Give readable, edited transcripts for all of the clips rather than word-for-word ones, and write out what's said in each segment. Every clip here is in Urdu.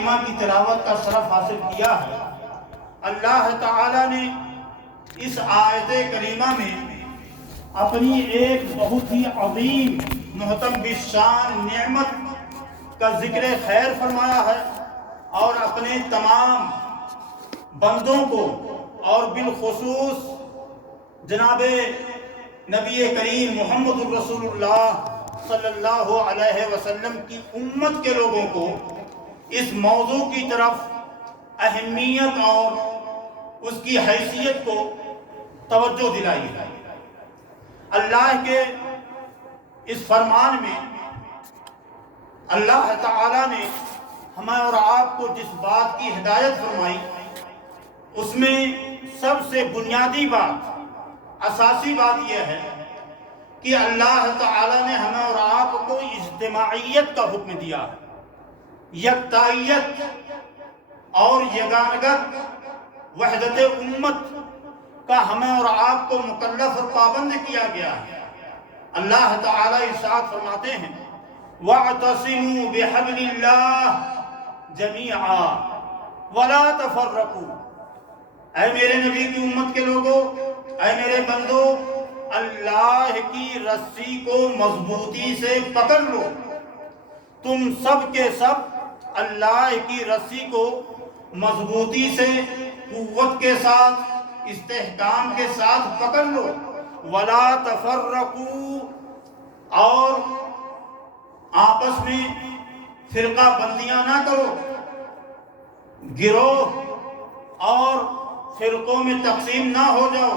کریمہ کی تلاوت کا شرف حاصل کیا ہے، اللہ تعالیٰ نے اس آیت کریمہ میں اپنی ایک بہت ہی عظیم محترم بالشان نعمت کا ذکر خیر فرمایا ہے، اور اپنے تمام بندوں کو اور بالخصوص جناب نبی کریم محمد الرسول اللہ صلی اللہ علیہ وسلم کی امت کے لوگوں کو اس موضوع کی طرف اہمیت اور اس کی حیثیت کو توجہ دلائی ہے۔ اللہ کے اس فرمان میں اللہ تعالیٰ نے ہمیں اور آپ کو جس بات کی ہدایت فرمائی، اس میں سب سے بنیادی بات، اساسی بات یہ ہے کہ اللہ تعالیٰ نے ہمیں اور آپ کو اجتماعیت کا حکم دیا، یکتائیت اور یگانگت، وحدت امت کا ہمیں اور آپ کو مکلف اور پابند کیا گیا ہے۔ اللہ تعالیٰ ارشاد فرماتے ہیں وَاعْتَصِمُوا بِحَبْلِ اللَّهِ جَمِيعًا وَلَا تَفَرَّقُوا، اے میرے نبی کی امت کے لوگوں، اے میرے بندو، اللہ کی رسی کو مضبوطی سے پکڑ لو۔ تم سب کے سب اللہ کی رسی کو مضبوطی سے، قوت کے ساتھ، استحکام کے ساتھ پکڑ لو۔ وَلَا تَفَرَّقُوا، اور آپس میں فرقہ بندیاں نہ کرو، گروہ اور فرقوں میں تقسیم نہ ہو جاؤ۔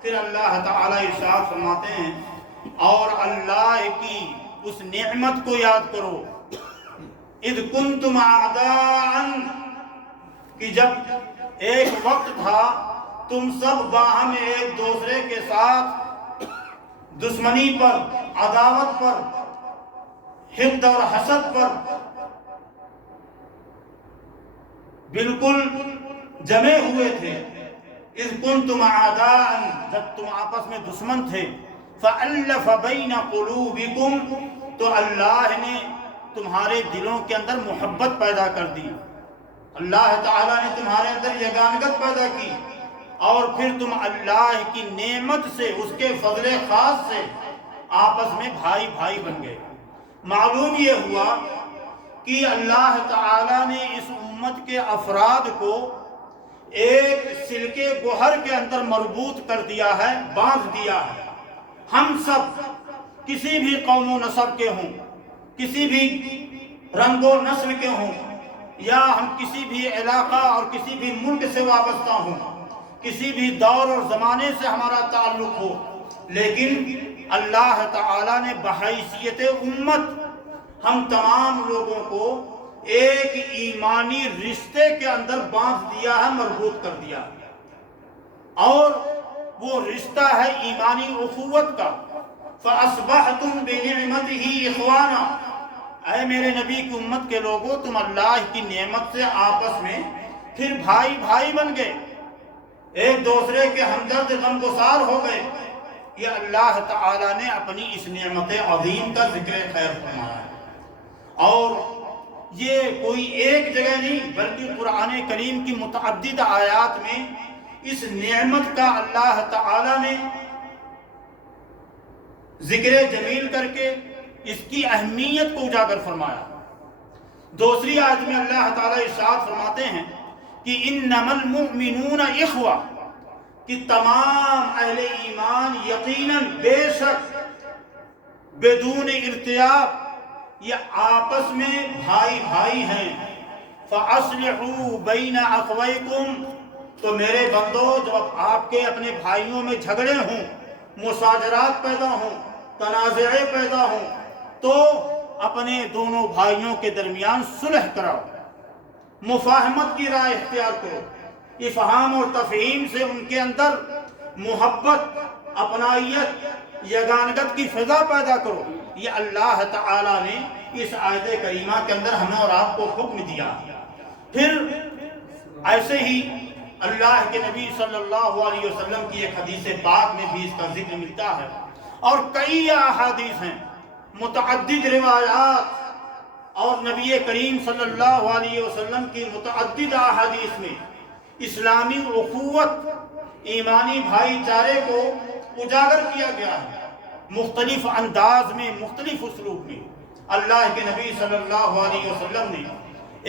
پھر اللہ تعالیٰ ارشاد فرماتے ہیں اور اللہ کی اس نعمت کو یاد کرو، اذ کنتم اعداء، کہ جب ایک وقت تھا تم سب باہم ایک دوسرے کے ساتھ دشمنی پر، عداوت پر، حقد اور حسد پر بالکل جمے ہوئے تھے۔ اذ کنتم اعداء، جب تم آپس میں دشمن تھے، فألف بین قلوبکم، تو اللہ نے تمہارے دلوں کے اندر محبت پیدا کر دی، اللہ تعالیٰ نے تمہارے اندر یگانگت پیدا کی، اور پھر تم اللہ کی نعمت سے، اس کے فضل خاص سے آپس میں بھائی بھائی بن گئے۔ معلوم یہ ہوا کہ اللہ تعالیٰ نے اس امت کے افراد کو ایک سلکے گوہر کے اندر مربوط کر دیا ہے، باندھ دیا ہے۔ ہم سب کسی بھی قوم و نسب کے ہوں، کسی بھی رنگ و نسل کے ہوں، یا ہم کسی بھی علاقہ اور کسی بھی ملک سے وابستہ ہوں، کسی بھی دور اور زمانے سے ہمارا تعلق ہو، لیکن اللہ تعالیٰ نے بحیثیت امت ہم تمام لوگوں کو ایک ایمانی رشتے کے اندر باندھ دیا ہے، مربوط کر دیا، اور وہ رشتہ ہے ایمانی اخوت کا۔ فَأَصْبَحْتُمْ بِنِعْمَتِهِ إِخْوَانًا، اے میرے نبی کی امت کے لوگوں، تم اللہ کی نعمت سے آپس میں پھر بھائی بھائی بن گئے، ایک دوسرے کے ہمدرد غمگسار ہو گئے۔ یہ اللہ تعالیٰ نے اپنی اس نعمت عظیم کا ذکر خیر فرمایا ہے، اور یہ کوئی ایک جگہ نہیں بلکہ قرآن کریم کی متعدد آیات میں اس نعمت کا اللہ تعالیٰ نے ذکر جمیل کر کے اس کی اہمیت کو اجاگر فرمایا۔ دوسری آیت میں اللہ تعالیٰ ارشاد فرماتے ہیں کہ انما المؤمنون اخوہ، کہ تمام اہل ایمان یقیناً، بے شک، بدون ارتیاب، یہ آپس میں بھائی بھائی ہیں۔ فَأَصْلِحُوا بَيْنَ أَخْوَيْكُمْ، تو میرے بندو، جب آپ کے اپنے بھائیوں میں جھگڑے ہوں، مشاجرات پیدا ہوں، تنازعے پیدا ہوں، تو اپنے دونوں بھائیوں کے درمیان صلح کراؤ، مفاہمت کی راہ اختیار کرو، افہام اور تفہیم سے ان کے اندر محبت، اپنائیت، یگانگت کی فضا پیدا کرو۔ یہ اللہ تعالیٰ نے اس آیت کریمہ کے اندر ہمیں اور آپ کو حکم دیا۔ پھر ایسے ہی اللہ کے نبی صلی اللہ علیہ وسلم کی ایک حدیث پاک میں بھی اس کا ذکر ملتا ہے، اور کئی احادیث ہیں، متعدد روایات اور نبی کریم صلی اللہ علیہ وسلم کی متعدد احادیث میں اسلامی اخوت، ایمانی بھائی چارے کو اجاگر کیا گیا ہے، مختلف انداز میں، مختلف اسلوب میں۔ اللہ کے نبی صلی اللہ علیہ وسلم نے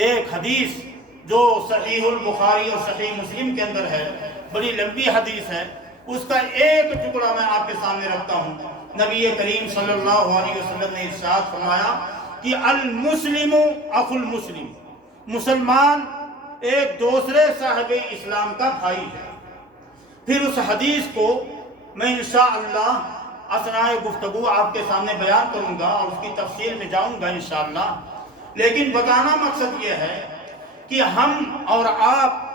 ایک حدیث جو صحیح البخاری اور صحیح مسلم کے اندر ہے، بڑی لمبی حدیث ہے، اس کا ایک ٹکڑا میں آپ کے سامنے رکھتا ہوں۔ نبی کریم صلی اللہ علیہ وسلم نے ارشاد فرمایا کہ المسلم اخو المسلم، مسلمان ایک دوسرے صاحب اسلام کا بھائی ہے۔ پھر اس حدیث کو میں انشاءاللہ اثناء گفتگو آپ کے سامنے بیان کروں گا اور اس کی تفصیل میں جاؤں گا انشاءاللہ، لیکن بتانا مقصد یہ ہے کہ ہم اور آپ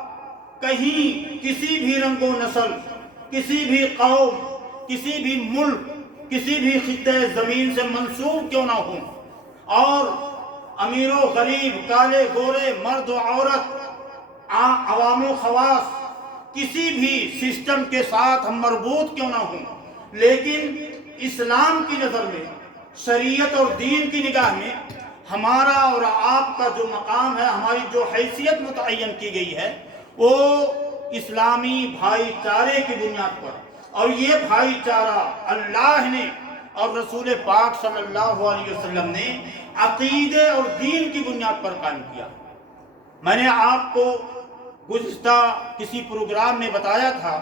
کہیں کسی بھی رنگ و نسل، کسی بھی قوم، کسی بھی ملک، کسی بھی خطے زمین سے منسوب کیوں نہ ہوں، اور امیر و غریب، کالے گورے، مرد و عورت، عوام و خواص، کسی بھی سسٹم کے ساتھ ہم مربوط کیوں نہ ہوں، لیکن اسلام کی نظر میں، شریعت اور دین کی نگاہ میں ہمارا اور آپ کا جو مقام ہے، ہماری جو حیثیت متعین کی گئی ہے، وہ اسلامی بھائی چارے کی بنیاد پر، اور یہ بھائی چارہ اللہ نے اور رسول پاک صلی اللہ علیہ وسلم نے عقیدے اور دین کی بنیاد پر قائم کیا۔ میں نے آپ کو گزشتہ کسی پروگرام میں بتایا تھا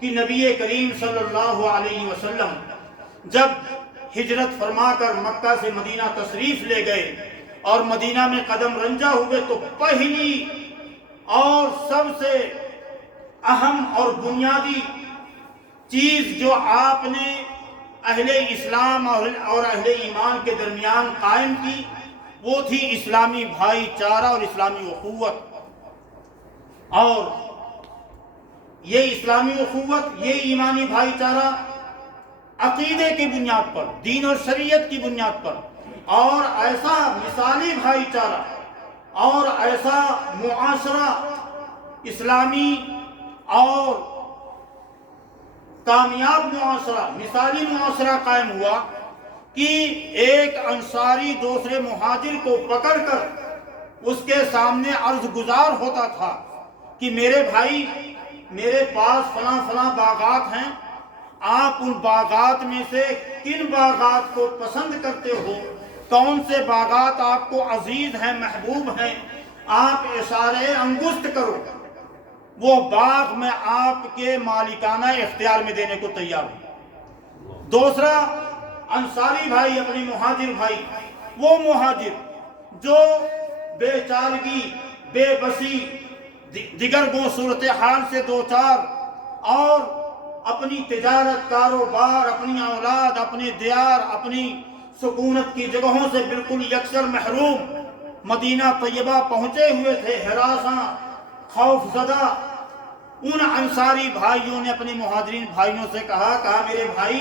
کہ نبی کریم صلی اللہ علیہ وسلم جب ہجرت فرما کر مکہ سے مدینہ تشریف لے گئے اور مدینہ میں قدم رنجہ ہوئے، تو پہلی اور سب سے اہم اور بنیادی چیز جو آپ نے اہل اسلام اور اہل ایمان کے درمیان قائم کی، وہ تھی اسلامی بھائی چارہ اور اسلامی اخوت۔ اور یہ اسلامی اخوت، یہ ایمانی بھائی چارہ عقیدے کی بنیاد پر، دین اور شریعت کی بنیاد پر، اور ایسا مثالی بھائی چارہ اور ایسا معاشرہ اسلامی اور کامیاب معاشرہ، مثالی معاشرہ قائم ہوا کہ ایک انصاری دوسرے مہاجر کو پکڑ کر اس کے سامنے عرض گزار ہوتا تھا کہ میرے بھائی، میرے پاس فلاں فلاں باغات ہیں، آپ ان باغات میں سے کن باغات کو پسند کرتے ہو، کون سے باغات آپ کو عزیز ہیں، محبوب ہیں، آپ اشارے انگشت کرو، وہ باغ میں آپ کے مالکانہ اختیار میں دینے کو تیار ہوں۔ دوسرا انصاری بھائی، اپنی مہاجر بھائی، وہ مہاجر جو بے چارگی، بے بسی، دیگر وہ صورتحال سے دوچار، اور اپنی تجارت، کاروبار، اپنی اولاد، اپنے دیار، اپنی سکونت کی جگہوں سے بالکل یکسر محروم مدینہ طیبہ پہنچے ہوئے تھے، ہراساں، خوف زدہ۔ ان انصاری بھائیوں نے اپنے مہاجرین بھائیوں سے کہا میرے بھائی،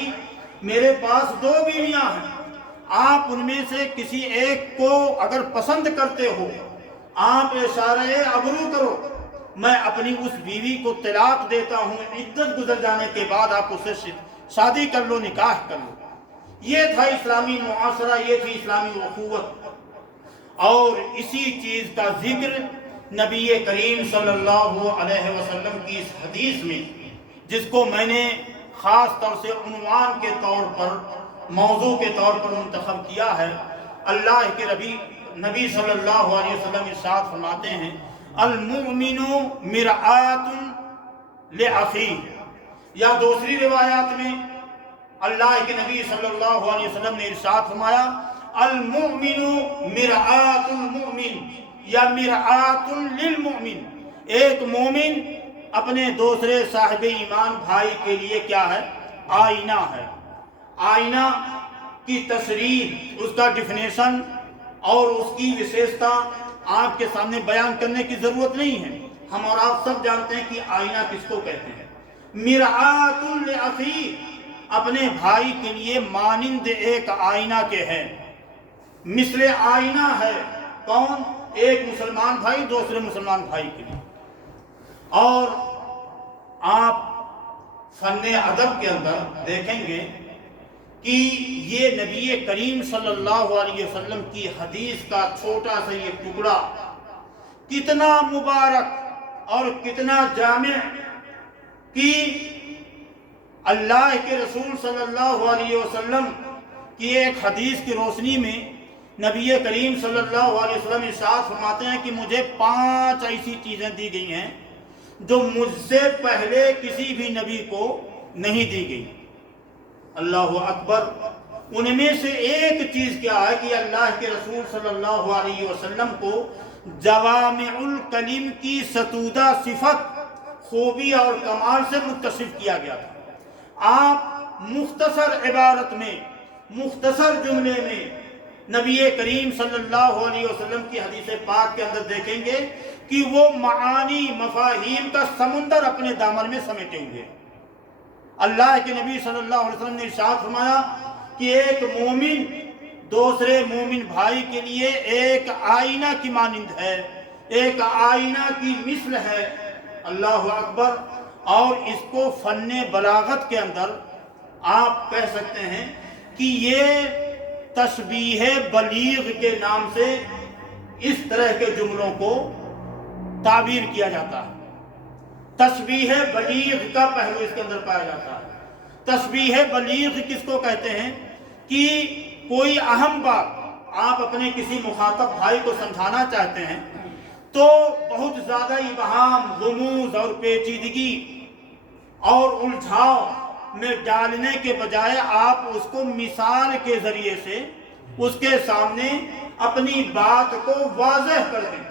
میرے پاس 2 بیویاں ہیں، آپ ان میں سے کسی ایک کو اگر پسند کرتے ہو، آپ اشارے ابرو کرو، میں اپنی اس بیوی کو طلاق دیتا ہوں، عدت گزر جانے کے بعد آپ اسے شادی کر لو، نکاح کر لو۔ یہ تھا اسلامی معاشرہ، یہ تھی اسلامی اخوت۔ اور اسی چیز کا ذکر نبی کریم صلی اللہ علیہ وسلم کی اس حدیث میں، جس کو میں نے خاص طور سے عنوان کے طور پر، موضوع کے طور پر منتخب کیا ہے، اللہ کے نبی صلی اللہ علیہ وسلم ارشاد فرماتے ہیں المؤمن مرآۃ لأخیہ، یا دوسری روایات میں اللہ کے نبی صلی اللہ علیہ وسلم نے ارشاد فرمایا المؤمن مرآۃ المؤمن یا مرآۃ للمؤمن، ایک مومن اپنے دوسرے صاحب ایمان بھائی کے لیے کیا ہے؟ آئینہ ہے۔ آئینہ کی تصریح، اس کا ڈیفینیشن اور اس کی وشیشتا آپ کے سامنے بیان کرنے کی ضرورت نہیں ہے، ہم اور آپ سب جانتے ہیں کہ آئینہ کس کو کہتے ہیں۔ مرآۃ لأخیہ، اپنے بھائی کے لیے مانند ایک آئینہ کے ہے، مثل آئینہ ہے۔ کون؟ ایک مسلمان بھائی دوسرے مسلمان بھائی کے لیے۔ اور آپ فن ادب کے اندر دیکھیں گے کہ یہ نبی کریم صلی اللہ علیہ وسلم کی حدیث کا چھوٹا سا یہ ٹکڑا کتنا مبارک اور کتنا جامع، کہ اللہ کے رسول صلی اللہ علیہ وسلم کی ایک حدیث کی روشنی میں نبی کریم صلی اللہ علیہ وسلم ارشاد فرماتے ہیں کہ مجھے 5 ایسی چیزیں دی گئی ہیں جو مجھ سے پہلے کسی بھی نبی کو نہیں دی گئی۔ اللہ اکبر۔ ان میں سے ایک چیز کیا ہے کہ اللہ کے رسول صلی اللہ علیہ وسلم کو جوامع الکلم کی ستودہ صفت، خوبی اور کمال سے متصف کیا گیا تھا۔ آپ مختصر عبارت میں، مختصر جملے میں نبی کریم صلی اللہ علیہ وسلم کی حدیث پاک کے اندر دیکھیں گے کہ وہ معانی، مفاہیم کا سمندر اپنے دامن میں سمیٹے ہوئے۔ اللہ کے نبی صلی اللہ علیہ وسلم نے ارشاد فرمایا کہ ایک مومن دوسرے مومن بھائی کے لیے ایک آئینہ کی مانند ہے، ایک آئینہ کی مثل ہے۔ اللہ اکبر۔ اور اس کو فن بلاغت کے اندر آپ کہہ سکتے ہیں کہ یہ تشبیہ بلیغ کے نام سے اس طرح کے جملوں کو تعبیر کیا جاتا ہے۔ تشبیہ بلیغ کا پہلو اس کے اندر پایا جاتا ہے۔ تشبیہ بلیغ کس کو کہتے ہیں؟ کہ کوئی اہم بات آپ اپنے کسی مخاطب بھائی کو سمجھانا چاہتے ہیں تو بہت زیادہ ابہام، غموض اور پیچیدگی اور الجھاؤ میں ڈالنے کے بجائے آپ اس کو مثال کے ذریعے سے اس کے سامنے اپنی بات کو واضح کر دیں۔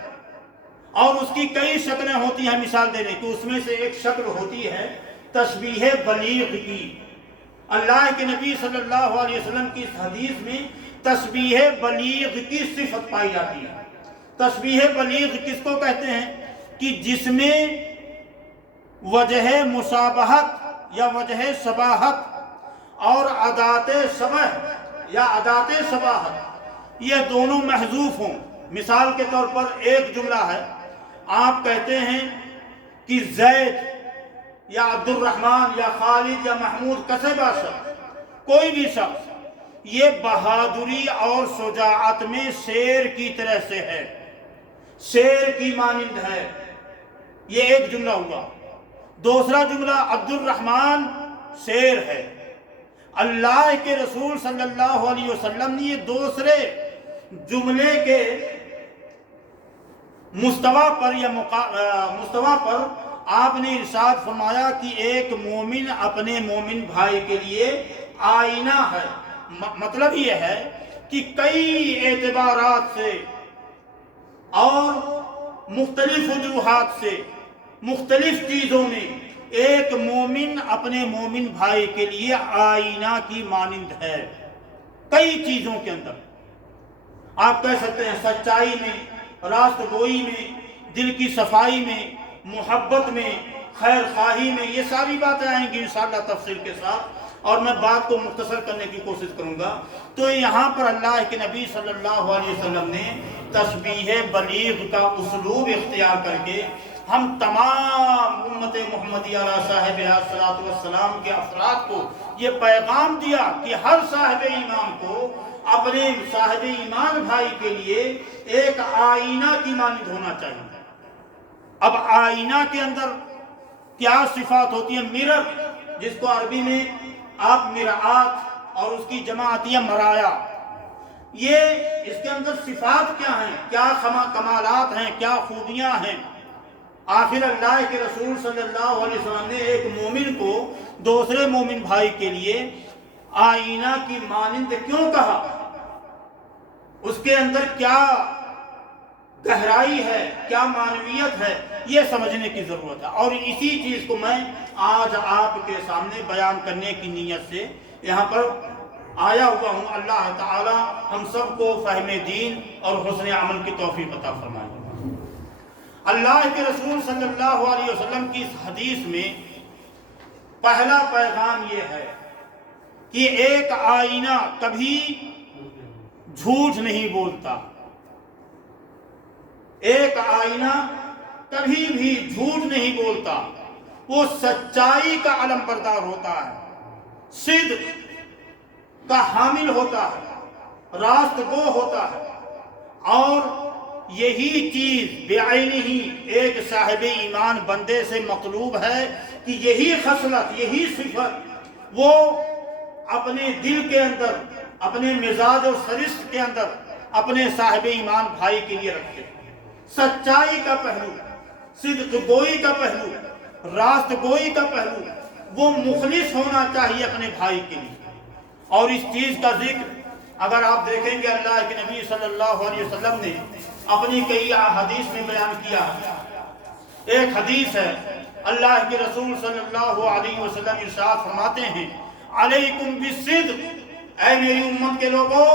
اور اس کی کئی شکلیں ہوتی ہیں مثال دینے کی، اس میں سے ایک شکل ہوتی ہے تشبیہ بلیغ کی۔ اللہ کے نبی صلی اللہ علیہ وسلم کی اس حدیث میں تشبیہ بلیغ کی صفت پائی جاتی ہے۔ تشبیہ بلیغ کس کو کہتے ہیں؟ کہ جس میں وجہ مشابہت یا وجہ شباہت اور ادات شبہ یا ادات شباہت یہ دونوں محذوف ہوں۔ مثال کے طور پر ایک جملہ ہے، آپ کہتے ہیں کہ زید یا عبد الرحمن یا خالد یا محمود کسبہ شخص، کوئی بھی شخص یہ بہادری اور شجاعت میں شیر کی طرح سے ہے، شیر کی مانند ہے۔ یہ ایک جملہ ہوا۔ دوسرا جملہ عبد الرحمن شیر ہے۔ اللہ کے رسول صلی اللہ علیہ وسلم نے یہ دوسرے جملے کے مستوی پر یا مستوی پر آپ نے ارشاد فرمایا کہ ایک مومن اپنے مومن بھائی کے لیے آئینہ ہے۔ مطلب یہ ہے کہ کئی اعتبارات سے اور مختلف وجوہات سے، مختلف چیزوں میں ایک مومن اپنے مومن بھائی کے لیے آئینہ کی مانند ہے۔ کئی چیزوں کے اندر آپ کہہ سکتے ہیں، سچائی میں، راست گوئی میں، دل کی صفائی میں، محبت میں، خیر خواہی میں، یہ ساری باتیں آئیں گی انشاءاللہ تفصیل کے ساتھ، اور میں بات کو مختصر کرنے کی کوشش کروں گا۔ تو یہاں پر اللہ کے نبی صلی اللہ علیہ وسلم نے تشبیہ بلیغ کا اسلوب اختیار کر کے ہم تمام امت محمدیہ علیہ صاحب الصلاۃ والسلام کے افراد کو یہ پیغام دیا کہ ہر صاحب ایمان کو اپنے صاحب ایمان بھائی کے لیے ایک آئینہ کی مانند ہونا چاہیے۔ اب آئینہ کے اندر کیا صفات ہوتی ہیں؟ مرر، جس کو عربی میں آپ مرآت اور اس کی جمع آتی ہے مرایا۔ یہ اس کے اندر صفات کیا ہیں، کیا کمالات ہیں، کیا خوبیاں ہیں؟ آخر اللہ کے رسول صلی اللہ علیہ وسلم نے ایک مومن کو دوسرے مومن بھائی کے لیے آئینہ کی مانند کیوں کہا؟ اس کے اندر کیا گہرائی ہے، کیا معنویت ہے، یہ سمجھنے کی ضرورت ہے۔ اور اسی چیز کو میں آج آپ کے سامنے بیان کرنے کی نیت سے یہاں پر آیا ہوا ہوں۔ اللہ تعالی ہم سب کو فہم دین اور حسن عمل کی توفیق عطا فرمائے۔ اللہ کے رسول صلی اللہ علیہ وسلم کی اس حدیث میں پہلا پیغام یہ ہے کہ ایک آئینہ کبھی جھوٹ نہیں بولتا، ایک آئینہ کبھی بھی جھوٹ نہیں بولتا، وہ سچائی کا علم بردار ہوتا ہے، صدق کا حامل ہوتا ہے، راست گو ہوتا ہے، اور یہی چیز بعینہ ایک صاحب ایمان بندے سے مطلوب ہے کہ یہی خصلت، یہی صفت وہ اپنے دل کے اندر، اپنے مزاج اور سرشت کے اندر اپنے صاحب ایمان بھائی کے لیے رکھے۔ سچائی کا پہلو، صدق گوئی کا پہلو، راست گوئی کا پہلو، وہ مخلص ہونا چاہیے اپنے بھائی کے لیے۔ اور اس چیز کا ذکر اگر آپ دیکھیں گے اللہ کے نبی صلی اللہ علیہ وسلم نے اپنی کئی حدیث میں بیان کیا۔ ایک حدیث ہے، اللہ کے رسول صلی اللہ علیہ وسلم ارشاد فرماتے ہیں، علیکم بالصدق، اے میری امت کے لوگوں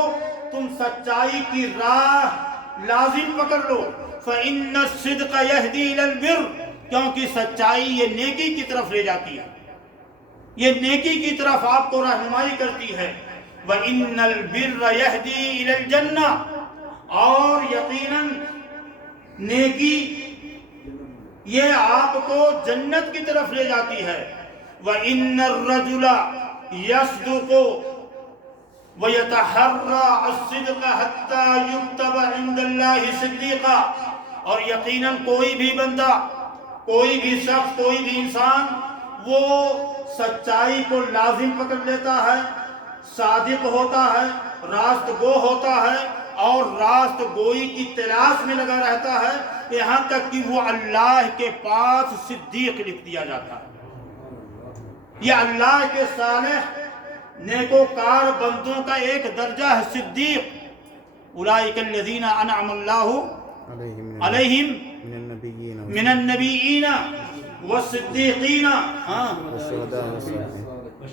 تم سچائی کی راہ لازم پکڑ لو، فإن الصدق یہدی الی البر، کیونکہ سچائی یہ نیکی کی طرف لے جاتی ہے، یہ نیکی کی طرف آپ کو رہنمائی کرتی ہے۔ وَإِنَّ الْبِرَّ يَهْدِي إِلَى الْجَنَّةِ، اور یقیناً نیکی یہ آپ کو جنت کی طرف لے جاتی ہے۔ وَإِنَّ الرَّجُلَ يَصْدُقُ وَيَتَحَرَّى الصِّدْقَ حَتَّى يُكْتَبَ عِندَ اللَّهِ صِدِّيقًا، اور یقیناً کوئی بھی بندہ، کوئی بھی شخص، کوئی بھی انسان وہ سچائی کو لازم پکڑ لیتا ہے، صادق ہوتا ہے، راست گو ہوتا ہے، اور راست گوئی کی تلاش میں لگا رہتا ہے، یہاں تک کہ وہ اللہ کے پاس صدیق لکھ دیا جاتا ہے۔ یہ اللہ کے صالح نیکوکار بندوں کا ایک درجہ ہے صدیق۔ اولئک الذین انعم اللہ علیہم من النبیین والصدیقین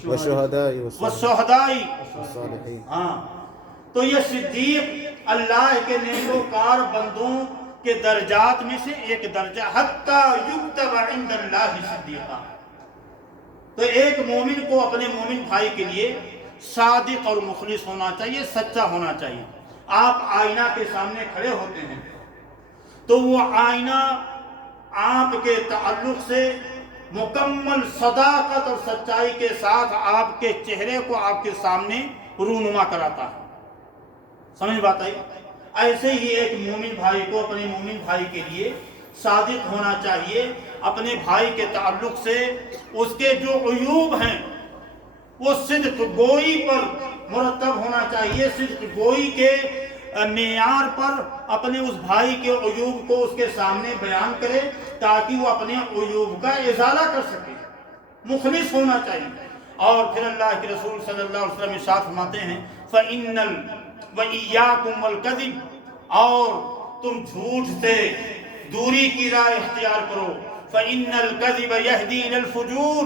والشہداء والصالحین۔ تو یہ صدیق اللہ کے نیکوکار بندوں کے درجات میں سے ایک درجہ، حتی یکتب عند اللہ صدیقا۔ تو ایک مومن کو اپنے مومن بھائی کے لیے صادق اور مخلص ہونا چاہیے، سچا ہونا چاہیے۔ آپ آئینہ کے سامنے کھڑے ہوتے ہیں تو وہ آئینہ آپ کے تعلق سے مکمل صداقت اور سچائی کے ساتھ آپ کے چہرے کو آپ کے سامنے رونما کراتا ہے۔ سمجھ بات آئی؟ ایسے ہی ایک مومن بھائی کو اپنے مومن بھائی کے لیے صادق ہونا چاہیے، اپنے بھائی کے تعلق سے اس کے جو عیوب ہیں وہ صدق گوئی پر مرتب ہونا چاہیے، صدق گوئی کے معیار پر اپنے اس بھائی کے عیوب کو اس کے سامنے بیان کرے تاکہ وہ اپنے عیوب کا ازالہ کر سکے، مخلص ہونا چاہیے۔ اور پھر اللہ کے رسول صلی اللہ علیہ وسلم ارشاد فرماتے ہیں، وَإِيَّاكُمْ وَالْكَذِبَ، اور تم جھوٹ سے دوری کی راہ اختیار کرو، فَإِنَّ الْكَذِبَ يَهْدِي إِلَى الْفُجُورِ،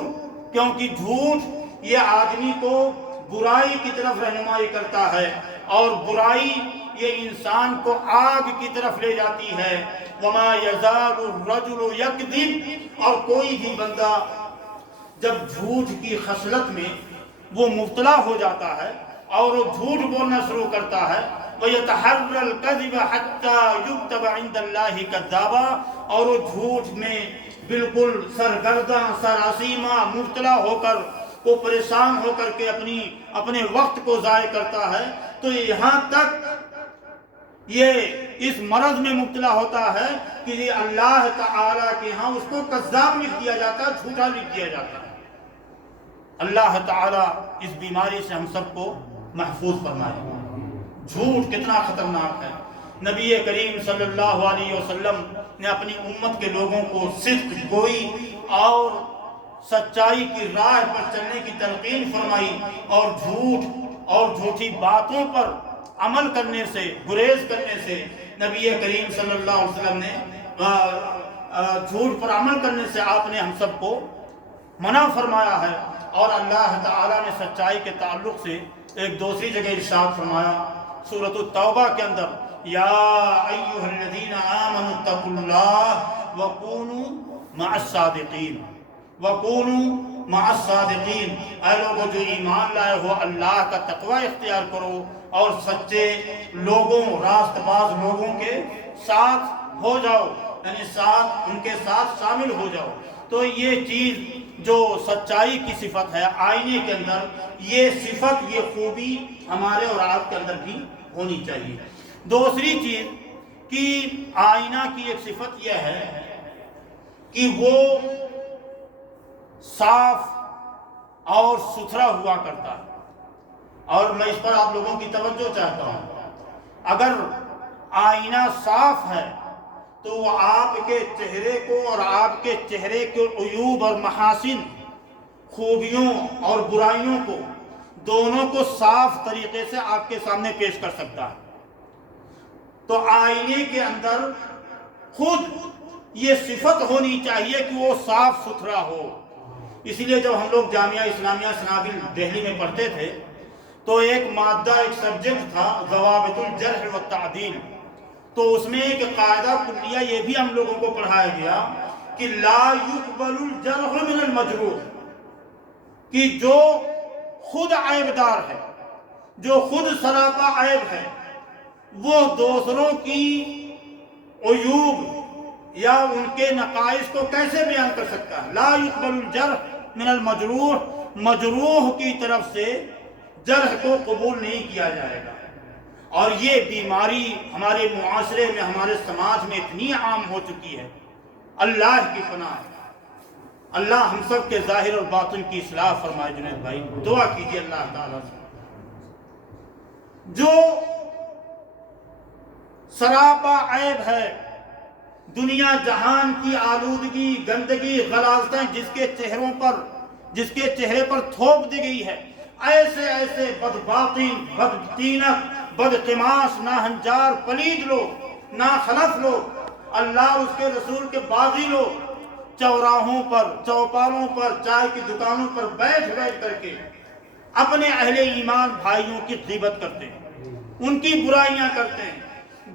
کیونکہ جھوٹ یہ آدمی کو برائی کی طرف رہنمائی کرتا ہے، اور برائی یہ انسان کو آگ کی طرف لے جاتی ہے۔ وَمَا يَزَالُ الرَّجُلُ يَكْذِبُ، اور کوئی بھی بندہ جب جھوٹ کی خصلت میں وہ مبتلا ہو جاتا ہے اور وہ جھوٹ بولنا شروع کرتا ہے، وَيَتَحَرَّى الْكَذِبَ حَتَّى يُكْتَبَ عِندَ اللَّهِ كَذَّابًا، اور وہ جھوٹ میں بالکل سرگرداں، سراسیمہ مبتلا ہو کر، وہ پریشان ہو کر کے اپنے وقت کو ضائع کرتا ہے، تو یہاں تک یہ اس مرض میں مبتلا ہوتا ہے کہ یہ اللہ تعالیٰ کے ہاں اس کو کذاب لکھ دیا جاتا ہے، جھوٹا لکھ دیا جاتا ہے۔ اللہ تعالیٰ اس بیماری سے ہم سب کو محفوظ فرمائے۔ جھوٹ کتنا خطرناک ہے۔ نبی کریم صلی اللہ علیہ وسلم نے اپنی امت کے لوگوں کو صدق گوئی اور سچائی کی راہ پر چلنے کی تلقین فرمائی، اور جھوٹ اور جھوٹی باتوں پر عمل کرنے سے، گریز کرنے سے نبی کریم صلی اللہ علیہ وسلم نے جھوٹ پر عمل کرنے سے آپ نے ہم سب کو منع فرمایا ہے۔ اور اللہ تعالیٰ نے سچائی کے تعلق سے ایک دوسری جگہ ارشاد فرمایا سورۃ التوبہ کے اندر، یا ایھا الذین آمنوا اتقوا اللہ وکونوا مع الصادقین، وکونوا مع الصادقین، اے لوگوں جو ایمان لائے ہو اللہ کا تقوی اختیار کرو اور سچے لوگوں، راست باز لوگوں کے ساتھ ہو جاؤ، یعنی ان کے ساتھ شامل ہو جاؤ۔ تو یہ چیز جو سچائی کی صفت ہے آئینے کے اندر، یہ صفت، یہ خوبی ہمارے اور آپ کے اندر بھی ہونی چاہیے۔ دوسری چیز کہ آئینہ کی ایک صفت یہ ہے کہ وہ صاف اور ستھرا ہوا کرتا ہے، اور میں اس پر آپ لوگوں کی توجہ چاہتا ہوں۔ اگر آئینہ صاف ہے تو وہ آپ کے چہرے کو اور آپ کے چہرے کے عیوب اور محاسن، خوبیوں اور برائیوں کو، دونوں کو صاف طریقے سے آپ کے سامنے پیش کر سکتا ہے۔ تو آئینے کے اندر خود یہ صفت ہونی چاہیے کہ وہ صاف ستھرا ہو۔ اس لیے جب ہم لوگ جامعہ اسلامیہ سنابل دہلی میں پڑھتے تھے تو ایک مادہ، ایک سبجیکٹ تھا ضوابط الجرح والتعدیل، تو اس میں ایک قاعدہ کلیہ یہ بھی ہم لوگوں کو پڑھایا گیا کہ لا يقبل الجرح من المجروح، کہ جو خود عیبدار ہے، جو خود سراپا عیب ہے، وہ دوسروں کی عیوب یا ان کے نقائص کو کیسے بیان کر سکتا ہے؟ لا يقبل الجرح من المجروح، مجروح کی طرف سے جرح کو قبول نہیں کیا جائے گا۔ اور یہ بیماری ہمارے معاشرے میں، ہمارے سماج میں اتنی عام ہو چکی ہے، اللہ کی پناہ۔ اللہ ہم سب کے ظاہر اور باطن کی اصلاح فرمائے۔ جنید بھائی دعا کیجئے اللہ تعالیٰ سے۔ جو سراپا عیب ہے، دنیا جہان کی آلودگی، گندگی، غلاظتیں جس کے چہرے پر تھوپ دی گئی ہے، ایسے ایسے بدباطن، بدطینت، بدقماش، ناہنجار، پلید لوگ، ناخلف لوگ، اللہ اور اس کے رسول کے باغی لوگ چوراہوں پر، چوپالوں پر، چائے کی دکانوں پر بیٹھ کر کے اپنے اہل ایمان بھائیوں کی غیبت کرتے ہیں، ان کی برائیاں کرتے ہیں۔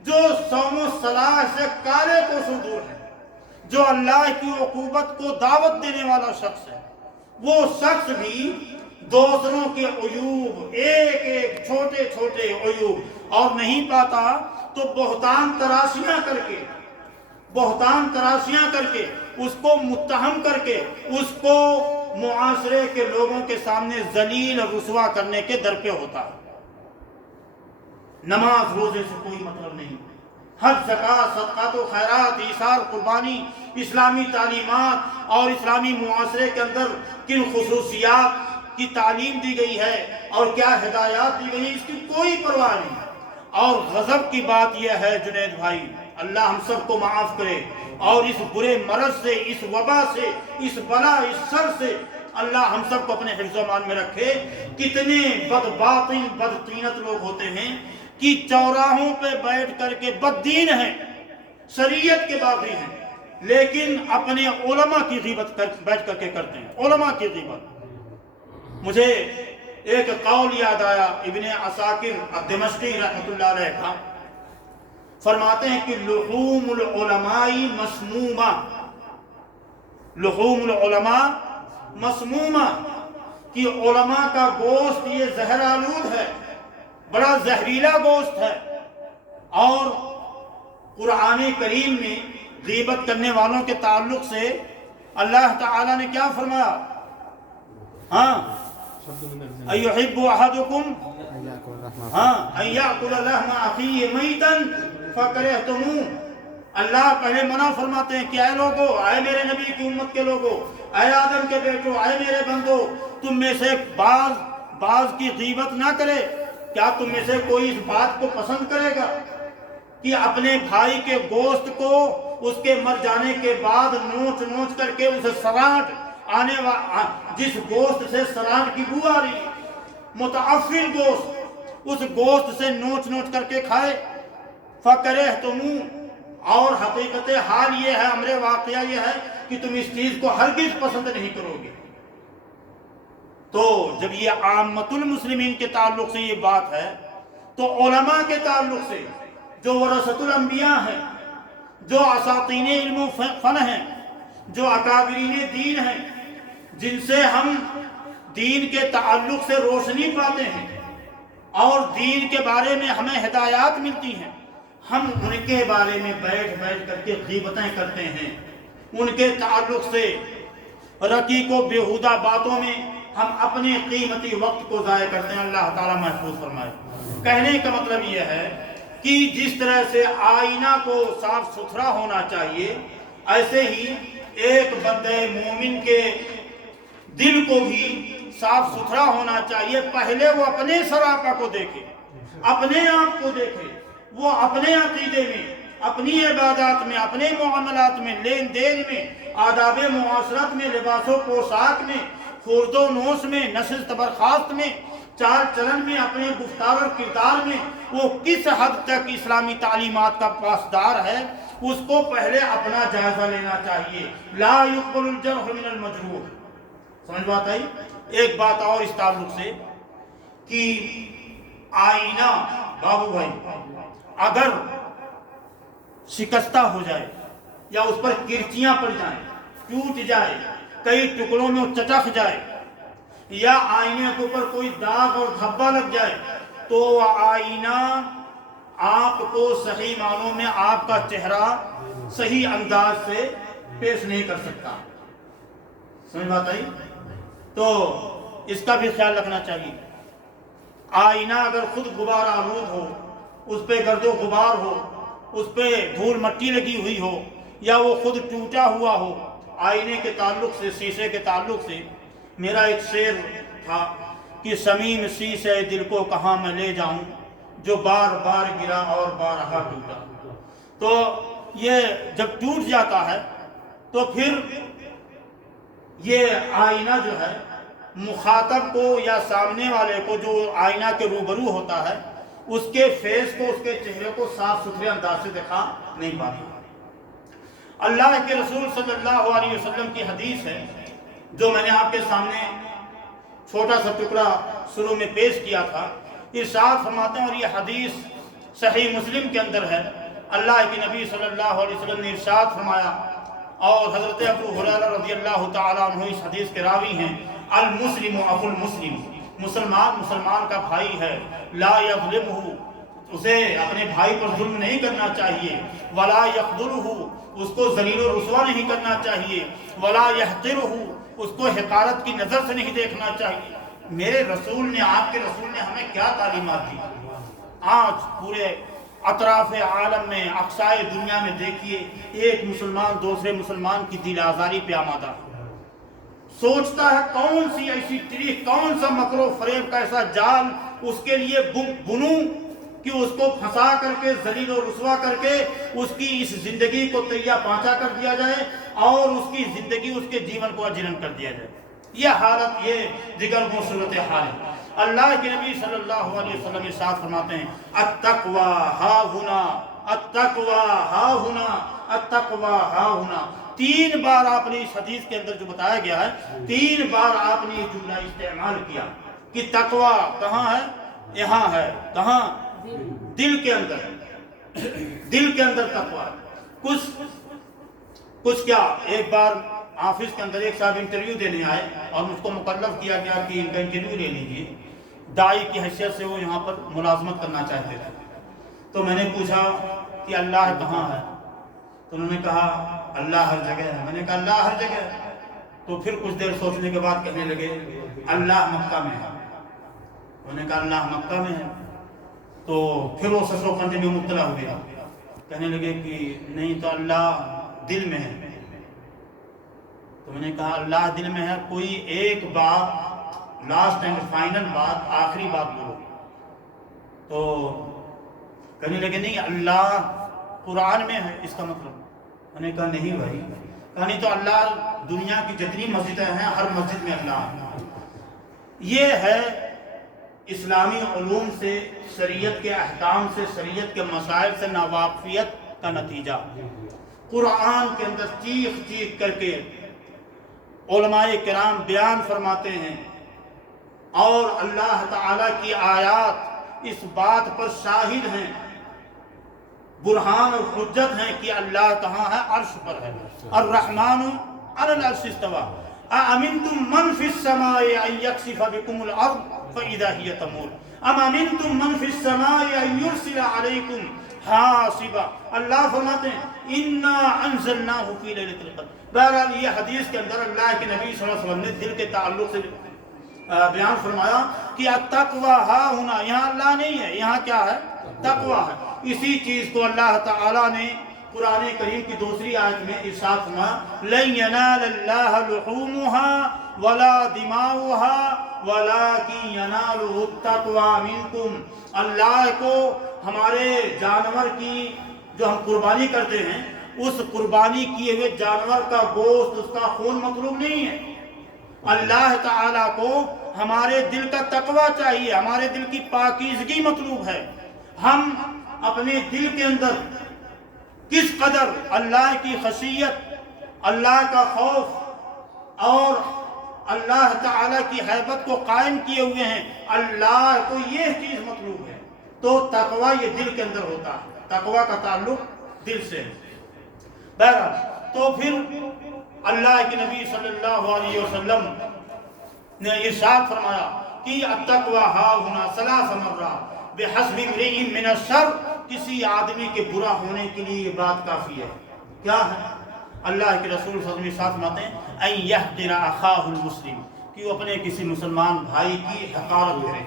جو صوم و صلاح سے کالے کو سے دور ہے، جو اللہ کی عقوبت کو دعوت دینے والا شخص ہے، وہ شخص بھی دوسروں کے عیوب، ایک ایک چھوٹے چھوٹے عیوب اور نہیں پاتا تو بہتان تراشیاں کر کے اس کو متہم کر کے اس کو معاشرے کے لوگوں کے سامنے ذلیل اور رسوا کرنے کے در پہ ہوتا ہے۔ نماز روزے سے کوئی مطلب نہیں، حج، زکوٰۃ، صدقات و خیرات، ایثار، قربانی، اسلامی تعلیمات اور اسلامی معاشرے کے اندر کن خصوصیات کی تعلیم دی گئی ہے اور کیا ہدایات دی گئی ہے، اس کی کوئی پرواہ نہیں۔ اور غضب کی بات یہ ہے جنید بھائی، اللہ ہم سب کو معاف کرے اور اس برے مرض سے، اس وبا سے، اس بلا، اس شر سے اللہ ہم سب کو اپنے حفظ و امان میں رکھے۔ کتنے بدباطن، بدطینت لوگ ہوتے ہیں کہ چوراہوں پہ بیٹھ کر کے بددین ہیں، شریعت کے باغی ہیں، لیکن اپنے علماء کی غیبت بیٹھ کر کے کرتے ہیں، علماء کی غیبت۔ مجھے ایک قول یاد آیا ابن عساکر الدمشقی رحمۃ اللہ علیہ کا، فرماتے ہیں کہ لحوم العلماء مسمومہ، لحوم العلماء مسمومہ، کہ علماء کا گوشت یہ زہر آلود ہے، بڑا زہریلا گوشت ہے۔ اور قرآن کریم میں غیبت کرنے والوں کے تعلق سے اللہ تعالیٰ نے کیا فرمایا؟ ہاں، اَيُحِبُّ أَحَدُكُمْ أَن يَأْكُلَ لَحْمَ أَخِيهِ مَيْتًا فَكَرِهْتُمُوهُ۔ اللہ پہلے منع فرماتے ہیں کہ اے لوگو، اے میرے نبی کی امت کے لوگو، اے آدم کے بیٹو، اے میرے بندو، تم میں سے بعض کی غیبت نہ کرے۔ کیا تم میں سے کوئی اس بات کو پسند کرے گا کہ اپنے بھائی کے گوشت کو اس کے مر جانے کے بعد نوچ کر کے اسے سراٹ جس گوشت سے سراٹ کی بو آ رہی ہے، متعفن گوشت، اس گوشت سے نوچ کر کے کھائے؟ فَكَرِهْتُمُوهُ، اور حقیقت حال یہ ہے، امر واقعہ یہ ہے کہ تم اس چیز کو ہرگز پسند نہیں کرو گے۔ تو جب یہ عامت المسلمین کے تعلق سے یہ بات ہے تو علماء کے تعلق سے، جو ورثۃ الانبیاء ہیں، جو اساطین علم و فن ہیں، جو اکابرین دین ہیں، جن سے ہم دین کے تعلق سے روشنی پاتے ہیں اور دین کے بارے میں ہمیں ہدایات ملتی ہیں، ہم ان کے بارے میں بیٹھ کر کے غیبتیں کرتے ہیں، ان کے تعلق سے رقیق و بیہودہ باتوں میں ہم اپنے قیمتی وقت کو ضائع کرتے ہیں۔ اللہ تعالیٰ محفوظ فرمائے۔ کہنے کا مطلب یہ ہے کہ جس طرح سے آئینہ کو صاف ستھرا ہونا چاہیے، ایسے ہی ایک بندہ مومن کے دل کو بھی صاف ستھرا ہونا چاہیے۔ پہلے وہ اپنے سراپا کو دیکھے، اپنے آپ کو دیکھے، وہ اپنے عقیدے میں، اپنی عبادات میں، اپنے معاملات میں، لین دین میں، آداب معاشرت میں، لباس و پوشاک میں، خورد و نوش میں، نشست برخاست میں، چال چلن میں، اپنے گفتار اور کردار میں وہ کس حد تک اسلامی تعلیمات کا پاسدار ہے، اس کو پہلے اپنا جائزہ لینا چاہیے۔ لا يقبل الجرح من المجروح۔ سمجھ بات آئی؟ ایک بات اور اس تعلق سے کہ آئینہ بابو بھائی اگر شکستہ ہو جائے یا اس پر کرچیاں پڑ جائیں، ٹوٹ جائے، کئی ٹکڑوں میں چٹک جائے، یا آئینے کے اوپر کوئی داغ اور دھبا لگ جائے، تو آئینہ آپ کو صحیح معنوں میں آپ کا چہرہ صحیح انداز سے پیش نہیں کر سکتا۔ سمجھ بات آئی؟ تو اس کا بھی خیال رکھنا چاہیے۔ آئینہ اگر خود غبار آلود ہو، اس پہ گرد و غبار ہو، اس پہ دھول مٹی لگی ہوئی ہو، یا وہ خود ٹوٹا ہوا ہو، آئینے کے تعلق سے، شیشے کے تعلق سے میرا ایک شعر تھا کہ سمیم شیشے دل کو کہاں میں لے جاؤں، جو بار بار گرا اور بارہا ٹوٹا۔ تو یہ جب ٹوٹ جاتا ہے تو پھر یہ آئینہ جو ہے مخاطب کو یا سامنے والے کو جو آئینہ کے روبرو ہوتا ہے، اس کے فیس کو، اس کے چہرے کو صاف ستھرے انداز سے دکھا نہیں پاتا۔ اللہ کے رسول صلی اللہ علیہ وسلم کی حدیث ہے جو میں نے آپ کے سامنے چھوٹا سا ٹکڑا شروع میں پیش کیا تھا۔ ارشاد فرماتے ہیں، اور یہ حدیث صحیح مسلم کے اندر ہے، اللہ کے نبی صلی اللہ علیہ وسلم نے ارشاد فرمایا، اور حضرت ابو ہریرہ رضی اللہ تعالیٰ عنہ اس حدیث کے راوی ہیں، المسلم اخو المسلم، مسلمان مسلمان کا بھائی ہے، لا یظلمہ، اسے اپنے بھائی پر ظلم نہیں کرنا چاہیے، ولا یخذلہ، اس کو ذلیل و رسوا نہیں کرنا چاہیے، ولا یحقرہ، اس کو حقارت کی نظر سے نہیں دیکھنا چاہیے۔ میرے رسول نے، آپ کے رسول نے ہمیں کیا تعلیمات دی؟ آج پورے اطراف عالم میں، اقصائے دنیا میں دیکھیے، ایک مسلمان دوسرے مسلمان کی دل آزاری پہ آمادہ ہے، سوچتا ہے کون سی ایسی تریخ، کون سا مکر و فریب کا ایسا جال اس کے لیے بنوں کہ اس کو پھنسا کر کے، ذلیل و رسوا کر کے اس کی اس زندگی کو تہیا پانچا کر دیا جائے، اور اس کی زندگی، اس کے جیون کو اجرن کر دیا جائے۔ یہ حالت، یہ جگرگوں صورتحال ہے۔ اللہ کے نبی صلی اللہ علیہ وسلم ارشاد فرماتے ہیں، التقوی ہا ہنا، التقوی ہا ہنا، التقوی ہا ہنا۔ 3 بار آپ نے اس حدیث کے اندر جو بتایا گیا ہے، 3 بار آپ نے یہ جملہ استعمال کیا کہ تقوی کہاں ہے؟ یہاں ہے۔ کہاں؟ دل کے اندر، دل کے اندر تقوی۔ کچھ کیا، ایک بار آفس کے اندر ایک صاحب انٹرویو دینے آئے اور مجھ کو مکلف کیا گیا کہ ان کا انٹرویو لے لیجیے، داعی کی حیثیت سے وہ یہاں پر ملازمت کرنا چاہتے تھے۔ تو میں نے پوچھا کہ اللہ کہاں ہے؟ تو انہوں نے کہا اللہ ہر جگہ ہے۔ میں نے کہا اللہ ہر جگہ ہے؟ تو پھر کچھ دیر سوچنے کے بعد کہنے لگے اللہ مکہ میں ہے۔ انہوں نے کہا اللہ مکہ میں ہے؟ تو پھر وہ سسر و خندے میں مبتلا ہو گیا، کہنے لگے کہ نہیں تو اللہ دل میں ہے۔ تو میں نے کہا اللہ دل میں ہے، کوئی ایک بات، لاسٹ اینڈ فائنل بات، آخری بات بولو۔ تو کہنے لگے نہیں اللہ قرآن میں ہے، اس کا مطلب؟ میں نے کہا نہیں بھائی، کہا نہیں تو اللہ دنیا کی جتنی مسجدیں ہیں ہر مسجد میں اللہ ہے۔ یہ ہے اسلامی علوم سے، شریعت کے احکام سے، شریعت کے مسائل سے ناواقفیت کا نتیجہ۔ قرآن کے اندر چیخ چیخ کر کے علماء کرام بیان فرماتے ہیں، اور اللہ تعالیٰ کی آیات اس بات پر شاہد ہیں، برہان اور حجت ہیں کہ اللہ کہاں ہے؟ عرش پر ہے۔ الرحمن علی العرش استوى اامنتم من فی السماء ان یخسف بکم الارض فاذا هی تمور ام امنتم من فی السماء ان یرسل علیکم حاصبا۔ اللہ فرماتے ہیں انا انزلناہ فی لیلۃ القدر۔ بہرحال یہ حدیث کے اندر اللہ کے نبی صلی اللہ علیہ وسلم نے دل کے تعلق سے بیان فرمایا کہ التقوی ہا ہونا، یہاں اللہ نہیں ہے، یہاں کیا ہے؟ تقوی ہے۔ اسی چیز کو اللہ تعالیٰ نے قرآن کریم کی دوسری آیت میں ارشاد فرمایا لن ینال اللہ لحومها ولا دماؤها ولکن ینالہ التقوی منکم۔ اللہ کو ہمارے جانور کی جو ہم قربانی کرتے ہیں، اس قربانی کیے ہوئے جانور کا گوشت، اس کا خون مطلوب نہیں ہے۔ اللہ تعالیٰ کو ہمارے دل کا تقوی چاہیے، ہمارے دل کی پاکیزگی مطلوب ہے۔ ہم اپنے دل کے اندر کس قدر اللہ کی خشیت، اللہ کا خوف اور اللہ تعالیٰ کی حیبت کو قائم کیے ہوئے ہیں، اللہ کو یہ چیز مطلوب ہے، تو تقوی یہ دل کے اندر ہوتا ہے، تقوی کا تعلق دل سے ہے۔ بہرحال تو پھر اللہ کے نبی صلی اللہ علیہ وسلم نے ارشاد فرمایا کہ التقوی ہا ہونا ثلاث مرات بحسب امرئ من الشر، کسی آدمی کے برا ہونے کے لیے یہ بات کافی ہے۔ کیا ہے؟ اللہ کے رسول صلی اللہ علیہ وسلم فرماتے ہیں ان یحقر اخاہ المسلم، کہ وہ اپنے کسی مسلمان بھائی کی حقارت کرے،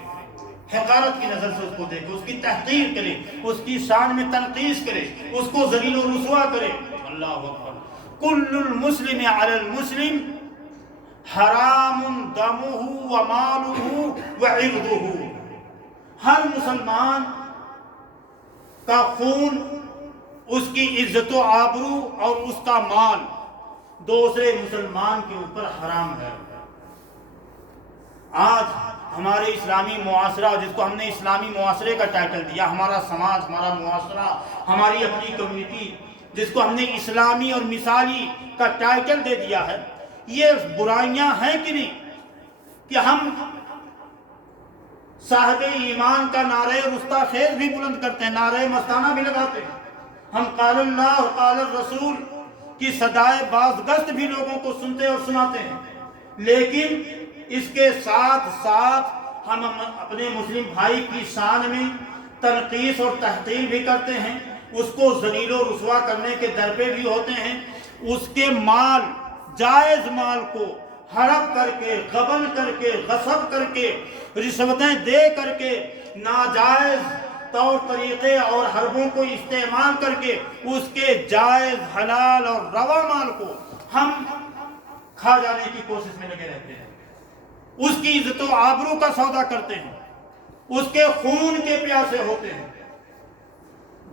حقارت کی نظر سے اس کو دیکھے، اس کی تحقیر کرے، اس کی شان میں تنقیص کرے، اس کو ذلیل و رسوا کرے۔ اللہ اکبر۔ کل المسلم علی المسلم حرام دمہ ومالہ وعرضہ، ہر مسلمان کا خون، اس کی عزت و آبرو اور اس کا مال دوسرے مسلمان کے اوپر حرام ہے۔ آج ہمارے اسلامی معاشرہ، جس کو ہم نے اسلامی معاشرے کا ٹائٹل دیا، ہمارا سماج، ہمارا معاشرہ، ہماری اپنی کمیونٹی، جس کو ہم نے اسلامی اور مثالی کا ٹائٹل دے دیا ہے، یہ برائیاں ہیں کہ نہیں؟ کہ ہم صاحب ایمان کا نعرہ رستہ خیز بھی بلند کرتے ہیں، نعرہ مستانہ بھی لگاتے ہیں، ہم قال اللہ قال الرسول کی صدائے بازگشت بھی لوگوں کو سنتے اور سناتے ہیں، لیکن اس کے ساتھ ساتھ ہم اپنے مسلم بھائی کی شان میں تنقیص اور تحقیر بھی کرتے ہیں، اس کو ذلیل و رسوا کرنے کے در پہ بھی ہوتے ہیں، اس کے مال، جائز مال کو ہڑپ کر کے، غبن کر کے، غصب کر کے، رشوتیں دے کر کے، ناجائز طور طریقے اور حربوں کو استعمال کر کے اس کے جائز، حلال اور روا مال کو ہم کھا جانے کی کوشش میں لگے رہتے ہیں، اس کی عزت و آبرو کا سودا کرتے ہیں، اس کے خون کے پیاسے ہوتے ہیں۔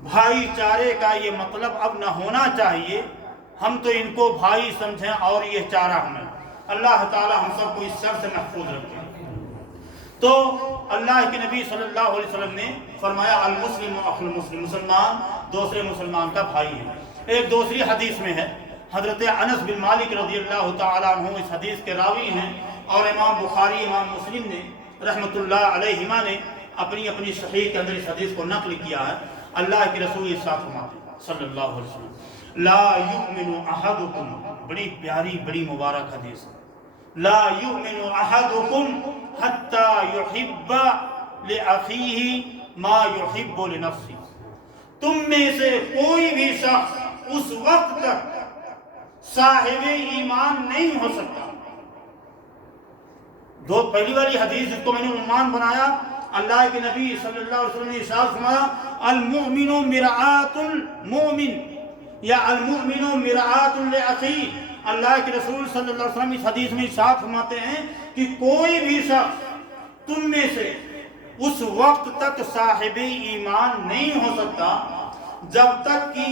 بھائی چارے کا یہ مطلب اب نہ ہونا چاہیے، ہم تو ان کو بھائی سمجھیں اور یہ چارہ ہمیں۔ اللہ تعالی ہم سب کو اس شر سے محفوظ رکھے۔ تو اللہ کے نبی صلی اللہ علیہ وسلم نے فرمایا المسلم اخو المسلم، مسلمان دوسرے مسلمان کا بھائی ہے۔ ایک دوسری حدیث میں ہے، حضرت انس بن مالک رضی اللہ تعالیٰ عنہ اس حدیث کے راوی ہیں، اور امام بخاری، امام مسلم نے رحمت اللہ علیہما نے اپنی اپنی صحیح کے اندر اس حدیث کو نقل کیا ہے۔ اللہ کے رسول ارشاد فرماتے ہیں صلی اللہ علیہ وسلم لا یؤمن احدکم، بڑی پیاری بڑی مبارک حدیث، لا یؤمن احدکم حتی یحب لأخیہ ما یحب لنفسہ، تم میں سے کوئی بھی شخص اس وقت تک صاحب ایمان نہیں ہو سکتا۔ پہلی والی حدیث جس کو میں نے عنوان بنایا، اللہ کے نبی صلی اللہ علیہ وسلم نے ارشاد فرمایا المؤمن مرآۃ المؤمن یا المؤمن مرآۃ لأخیہ۔ اللہ کے رسول صلی اللہ علیہ وسلم اس حدیث میں ارشاد فرماتے ہیں کہ کوئی بھی شخص تم میں سے اس وقت تک صاحب ایمان نہیں ہو سکتا جب تک کہ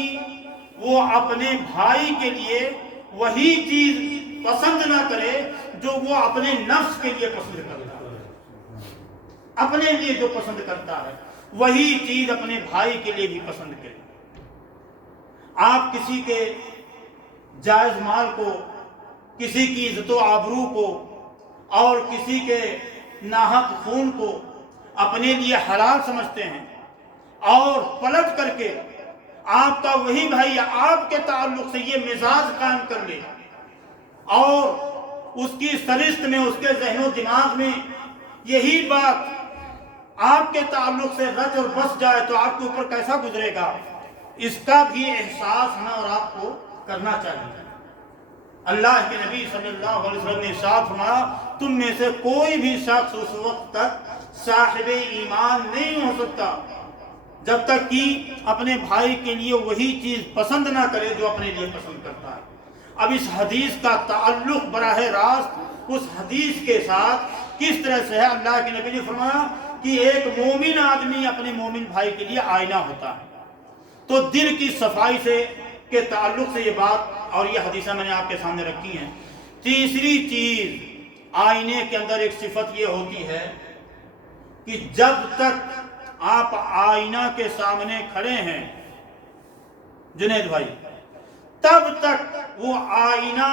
وہ اپنے بھائی کے لیے وہی چیز پسند نہ کرے جو وہ اپنے نفس کے لیے پسند کرتا ہے، اپنے لیے جو پسند کرتا ہے وہی چیز اپنے بھائی کے لیے بھی پسند کرے۔ آپ کسی کے جائز مال کو، کسی کی عزت و آبرو کو اور کسی کے ناحق خون کو اپنے لیے حلال سمجھتے ہیں، اور پلٹ کر کے آپ کا وہی بھائی آپ کے تعلق سے یہ مزاج قائم کر لے اور اس کی سرشت میں، اس کے ذہن و دماغ میں یہی بات آپ کے تعلق سے رچ اور بس جائے تو آپ کے اوپر کیسا گزرے گا؟ اس کا بھی احساس ہمیں اور آپ کو کرنا چاہیے۔ اللہ کے نبی صلی اللہ علیہ وسلم نے ارشاد فرمایا تم میں سے کوئی بھی شخص اس وقت تک صاحب ایمان نہیں ہو سکتا جب تک کہ اپنے بھائی کے لیے وہی چیز پسند نہ کرے جو اپنے لیے پسند کرتا ہے۔ اب اس حدیث کا تعلق براہ راست اس حدیث کے ساتھ کس طرح سے ہے؟ اللہ کے نبی نے فرمایا کہ ایک مومن آدمی اپنے مومن بھائی کے لیے آئینہ ہوتا ہے۔ تو دل کی صفائی سے کے تعلق سے یہ بات اور یہ حدیثہ میں نے آپ کے سامنے رکھی ہیں۔ تیسری چیز آئینے کے اندر ایک صفت یہ ہوتی ہے کہ جب تک آپ آئینہ کے سامنے کھڑے ہیں جنید بھائی، تب تک وہ آئینہ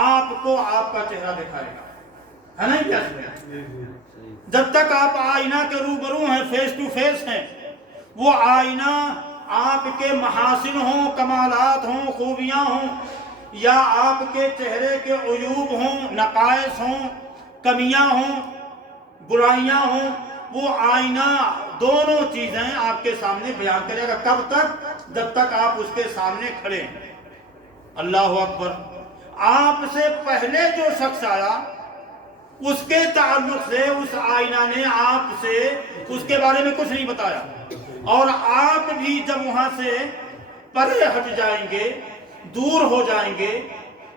آپ کو آپ کا چہرہ دکھائے گا، ہے نا؟ کیا جب تک آپ آئینہ کے روبرو ہیں، فیس ٹو فیس ہیں، وہ آئینہ آپ کے محاسن ہوں، کمالات ہوں، خوبیاں ہوں، یا آپ کے چہرے کے عیوب ہوں، نقائص ہوں، کمیاں ہوں، برائیاں ہوں، وہ آئینہ دونوں چیزیں آپ کے سامنے بیان کرے گا۔ کب تک؟ جب تک آپ اس کے سامنے کھڑے ہیں۔ اللہ اکبر۔ آپ سے پہلے جو شخص آیا اس کے تعلق سے اس آئینہ نے آپ سے اس کے بارے میں کچھ نہیں بتایا، اور آپ بھی جب وہاں سے پرے ہٹ جائیں گے، دور ہو جائیں گے،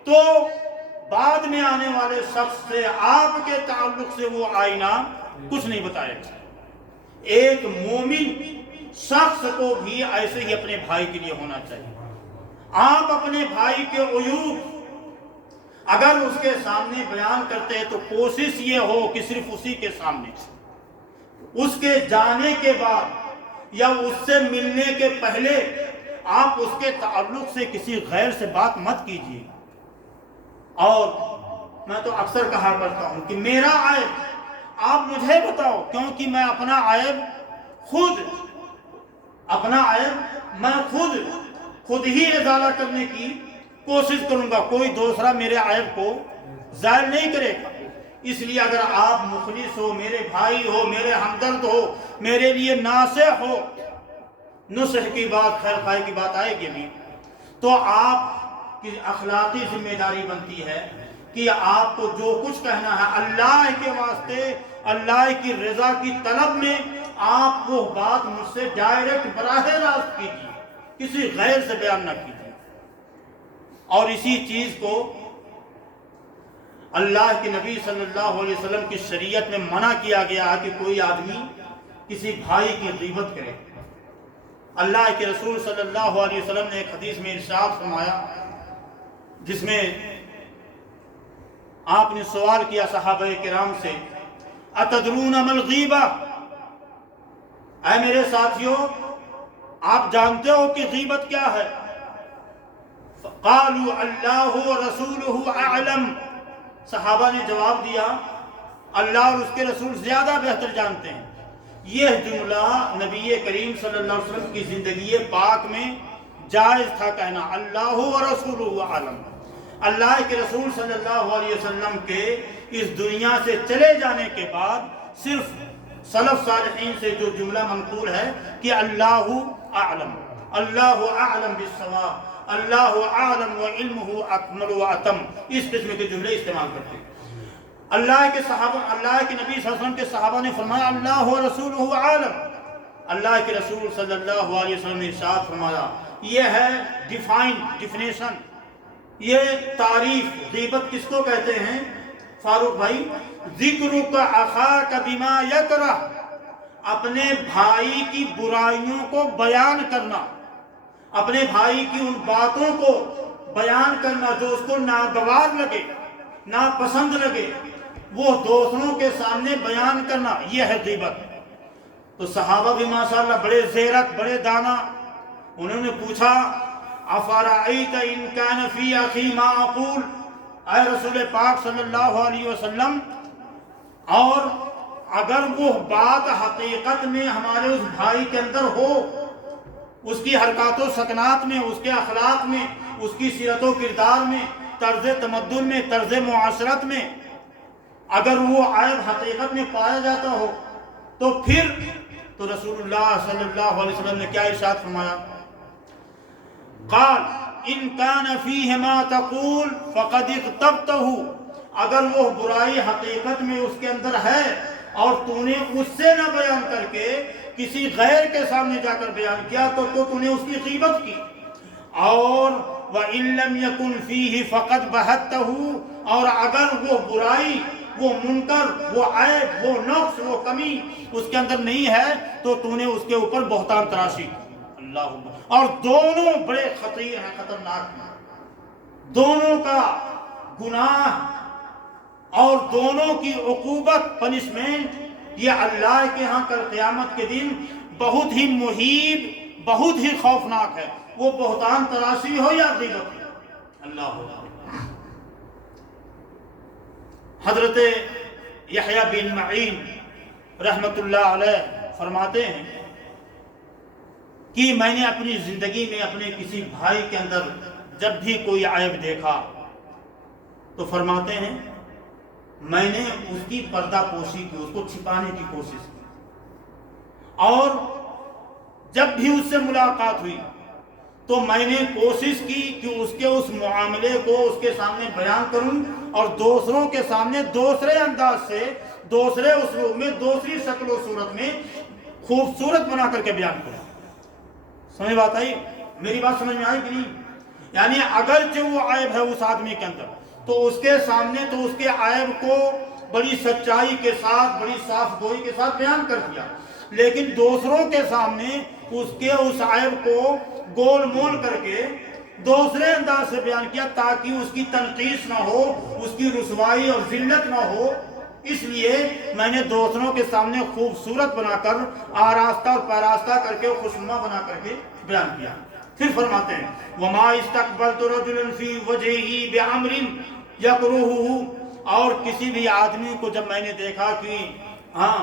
تو بعد میں آنے والے شخص سے آپ کے تعلق سے وہ آئینہ کچھ نہیں بتائے گا۔ ایک مومن شخص کو بھی ایسے ہی اپنے بھائی کے لیے ہونا چاہیے۔ آپ اپنے بھائی کے عیوب اگر اس کے سامنے بیان کرتے ہیں تو کوشش یہ ہو کہ صرف اسی کے سامنے، اس کے جانے کے بعد یا اس سے ملنے کے پہلے آپ اس کے تعلق سے کسی غیر سے بات مت کیجیے۔ اور میں تو اکثر کہا کرتا ہوں کہ میرا عیب آپ مجھے بتاؤ، کیونکہ میں اپنا عیب میں خود ہی ازالہ کرنے کی کوشش کروں گا، کوئی دوسرا میرے عیب کو ظاہر نہیں کرے گا۔ اس لیے اگر آپ مخلص ہو، میرے بھائی ہو، میرے ہمدرد ہو، میرے لیے ناصح ہو، نصح کی بات، خیر خواہی کی بات آئے گی بھی، تو آپ کی اخلاقی ذمہ داری بنتی ہے کہ آپ کو جو کچھ کہنا ہے اللہ کے واسطے، اللہ کی رضا کی طلب میں، آپ وہ بات مجھ سے ڈائریکٹ براہ راست کیجیے، کسی غیر سے بیان نہ کیجیے۔ اور اسی چیز کو اللہ کے نبی صلی اللہ علیہ وسلم کی شریعت میں منع کیا گیا ہے کہ کوئی آدمی کسی بھائی کی غیبت کرے۔ اللہ کے رسول صلی اللہ علیہ وسلم نے ایک حدیث میں ارشاد فرمایا، جس میں آپ نے سوال کیا صحابہ کرام سے، اتدرون ما الغیبہ، اے میرے ساتھیوں آپ جانتے ہو کہ غیبت کیا ہے؟ قالوا اللہ ورسولہ اعلم، صحابہ نے جواب دیا اللہ اور اس کے رسول زیادہ بہتر جانتے ہیں۔ یہ جملہ نبی کریم صلی اللہ علیہ وسلم کی زندگی پاک میں جائز تھا کہنا، اللہ ورسولہ اعلم۔ اللہ کے رسول صلی اللہ علیہ وسلم کے اس دنیا سے چلے جانے کے بعد صرف سلف صالحین سے جو جملہ منقول ہے کہ اللہ اعلم، اللہ اعلم بالصواب، اللہ اعلم وعلمہ اکمل واتم، اس قسم کے جملے استعمال کرتے ہیں۔ اللہ کے نبی صلی اللہ علیہ وسلم کے صحابہ نے فرمایا اللہ رسولہ عالم، اللہ کے رسول صلی اللہ علیہ وسلم نے ارشاد فرمایا، یہ ہے ڈیفینیشن، یہ تعریف غیبت کس کو کہتے ہیں فاروق بھائی؟ ذکرک اخاک بما یکرہ، اپنے بھائی کی برائیوں کو بیان کرنا، اپنے بھائی کی ان باتوں کو بیان کرنا جو اس کو ناگوار لگے، ناپسند لگے، وہ دوسروں کے سامنے بیان کرنا، یہ ہے غیبت۔ تو صحابہ بھی ماشاءاللہ بڑے زیرک، بڑے دانا، انہوں نے پوچھا افرأیت ان کان فی اخی ما اقول، اے رسول پاک صلی اللہ علیہ وسلم، اور اگر وہ بات حقیقت میں ہمارے اس بھائی کے اندر ہو، اس کی حرکات و سکنات میں، اس کے اخلاق میں، اس کی سیرت و کردار میں، طرز تمدن میں، طرز معاشرت میں، اگر وہ عیب حقیقت میں پایا جاتا ہو تو پھر تو رسول اللہ صلی اللہ علیہ وسلم نے کیا ارشاد فرمایا؟ قال ان کان فیہ ما تقول فقد اغتبتہ، اگر وہ برائی حقیقت میں اس کے اندر ہے اور تو نے اس سے نہ بیان کر کے کسی غیر کے سامنے جا کر بیان کیا تو نے اس کی غیبت کی. اور وَإِن لَمْ يَكُنْ فِيهِ فَقَدْ بَهَتَّهُ، اور اگر وہ برائی، وہ منکر، وہ عیب، وہ نقص، وہ کمی اس کے اندر نہیں ہے تو نے اس کے اوپر بہتان تراشی. اللہ اکبر. اور دونوں بڑے خطیر ہیں، خطرناک ہیں. دونوں کا گناہ اور دونوں کی عقوبت، پنشمنٹ، یہ اللہ کے ہاں کل قیامت کے دن بہت ہی مہیب، بہت ہی خوفناک ہے. وہ بہتان تراشی ہو یا غیبت ہو. اللہ اکبر. حضرت یحییٰ بن معین رحمت اللہ علیہ فرماتے ہیں کہ میں نے اپنی زندگی میں اپنے کسی بھائی کے اندر جب بھی کوئی عیب دیکھا تو فرماتے ہیں میں نے اس کی پردہ پوشی کی، اس کو چھپانے کی کوشش کی. اور جب بھی اس سے ملاقات ہوئی تو میں نے کوشش کی کہ اس کے اس معاملے کو اس کے سامنے بیان کروں اور دوسروں کے سامنے دوسرے انداز سے، دوسرے اسلوب میں، دوسری شکل و صورت میں خوبصورت بنا کر کے بیان کروں. سمجھ بات آئی؟ میری بات سمجھ میں آئی کہ نہیں؟ یعنی اگرچہ وہ عیب ہے اس آدمی کے اندر تو اس کے سامنے تو اس کے عیب کو بڑی سچائی کے ساتھ، بڑی صاف گوئی کے ساتھ بیان کر دیا، لیکن دوسروں کے سامنے اس کے اس عیب کو گول مول کر کے دوسرے انداز سے بیان کیا تاکہ اس کی تنقیص نہ ہو، اس کی رسوائی اور ذلت نہ ہو. اس لیے میں نے دوسروں کے سامنے خوبصورت بنا کر، آراستہ اور پیراستہ کر کے، خوشنما بنا کر کے بیان کیا. پھر فرماتے ہیں وَمَا اسْتَقْبَلْتُ رَجُلًا فِي وَجْهِهِ بِأَمْرٍ يَكْرُهُهُ، اور کسی بھی آدمی کو جب میں نے دیکھا کہ ہاں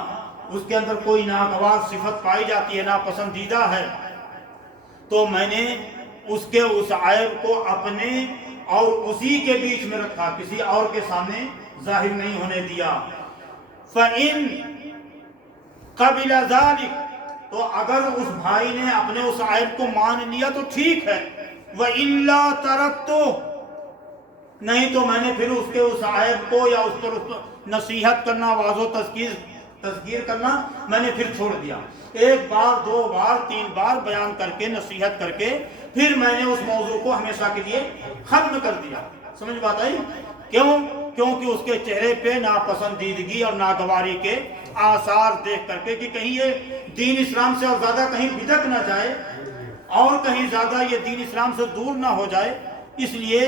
اس کے اندر کوئی ناگوار صفت پائی جاتی ہے، ناپسندیدہ ہے، تو میں نے اس کے اس عیب کو اپنے اور اسی کے بیچ میں رکھا، کسی اور کے سامنے ظاہر نہیں ہونے دیا. فَإِن قَبِلَ ذَلِكَ، تو اگر اس بھائی نے اپنے اس عیب کو مان لیا تو ٹھیک ہے. وَإِلَّا تَرَكْتُ، نہیں تو میں نے پھر اس کے اس عیب کو یا اس پر نصیحت کرنا، واضح و تذکیر کرنا میں نے پھر چھوڑ دیا. ایک بار، دو بار، تین بار بیان کر کے، نصیحت کر کے پھر میں نے اس موضوع کو ہمیشہ کے لیے ختم کر دیا. سمجھ بات آئی؟ کیوں؟ کیونکہ اس کے چہرے پہ ناپسندیدگی اور ناگواری کے آثار دیکھ کر کے کہ کہیں یہ دین اسلام سے اور زیادہ کہیں بدعت نہ جائے اور کہیں زیادہ یہ دین اسلام سے دور نہ ہو جائے، اس لیے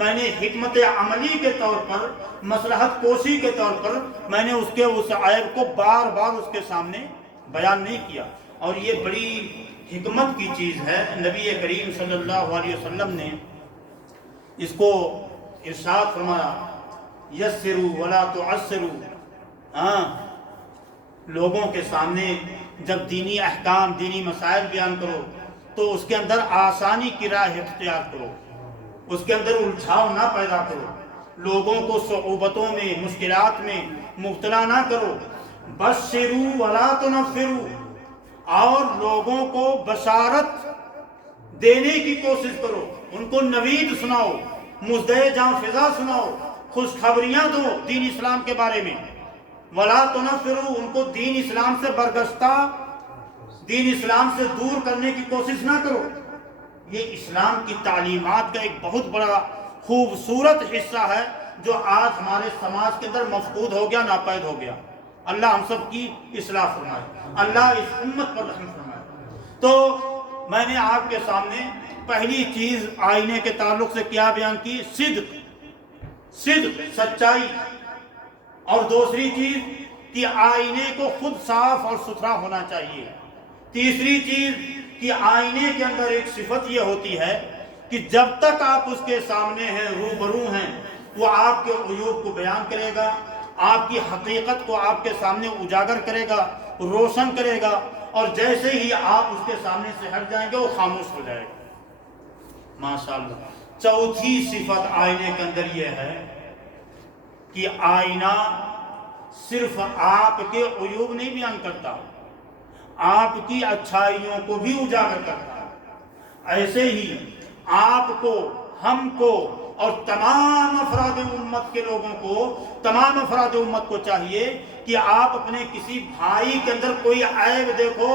میں نے حکمت عملی کے طور پر، مصلحت کوشی کے طور پر میں نے اس کے اس عیب کو بار بار اس کے سامنے بیان نہیں کیا. اور یہ بڑی حکمت کی چیز ہے. نبی کریم صلی اللہ علیہ وسلم نے اس کو ارشاد فرمایا یسروا ولا تعسروا. ہاں، لوگوں کے سامنے جب دینی احکام، دینی مسائل بیان کرو تو اس کے اندر آسانی کی راہ اختیار کرو، اس کے اندر الجھاؤ نہ پیدا کرو، لوگوں کو صعوبتوں میں، مشکلات میں مبتلا نہ کرو. بشروا ولا تنفروا، اور لوگوں کو بشارت دینے کی کوشش کرو، ان کو نوید سناؤ، مژدہ جاں فضا سناؤ، خوشخبریاں دو دین اسلام کے بارے میں. ولا تنفروا، ان کو دین اسلام سے برگشتہ، دین اسلام سے دور کرنے کی کوشش نہ کرو. یہ اسلام کی تعلیمات کا ایک بہت بڑا خوبصورت حصہ ہے جو آج ہمارے سماج کے اندر مفقود ہو گیا، ناپید ہو گیا. اللہ ہم سب کی اصلاح فرمائے، اللہ اس امت پر رحم فرمائے. تو میں نے آپ کے سامنے پہلی چیز آئینے کے تعلق سے کیا بیان کی؟ صدق، سچائی. اور دوسری چیز کہ آئینے کو خود صاف اور ستھرا ہونا چاہیے. تیسری چیز کہ آئینے کے اندر ایک صفت یہ ہوتی ہے کہ جب تک آپ اس کے سامنے ہیں، روبرو ہیں، وہ آپ کے عیوب کو بیان کرے گا، آپ کی حقیقت کو آپ کے سامنے اجاگر کرے گا، روشن کرے گا، اور جیسے ہی آپ اس کے سامنے سے ہٹ جائیں گے وہ خاموش ہو جائے گا. ماشاءاللہ. چوتھی صفت آئینے کے اندر یہ ہے کہ آئینہ صرف آپ کے عیوب نہیں بیان کرتا، آپ کی اچھائیوں کو بھی اجاگر کرتا ہے. ایسے ہی آپ کو، ہم کو اور تمام افراد امت کے لوگوں کو، تمام افراد امت کو چاہیے کہ آپ اپنے کسی بھائی کے اندر کوئی عیب دیکھو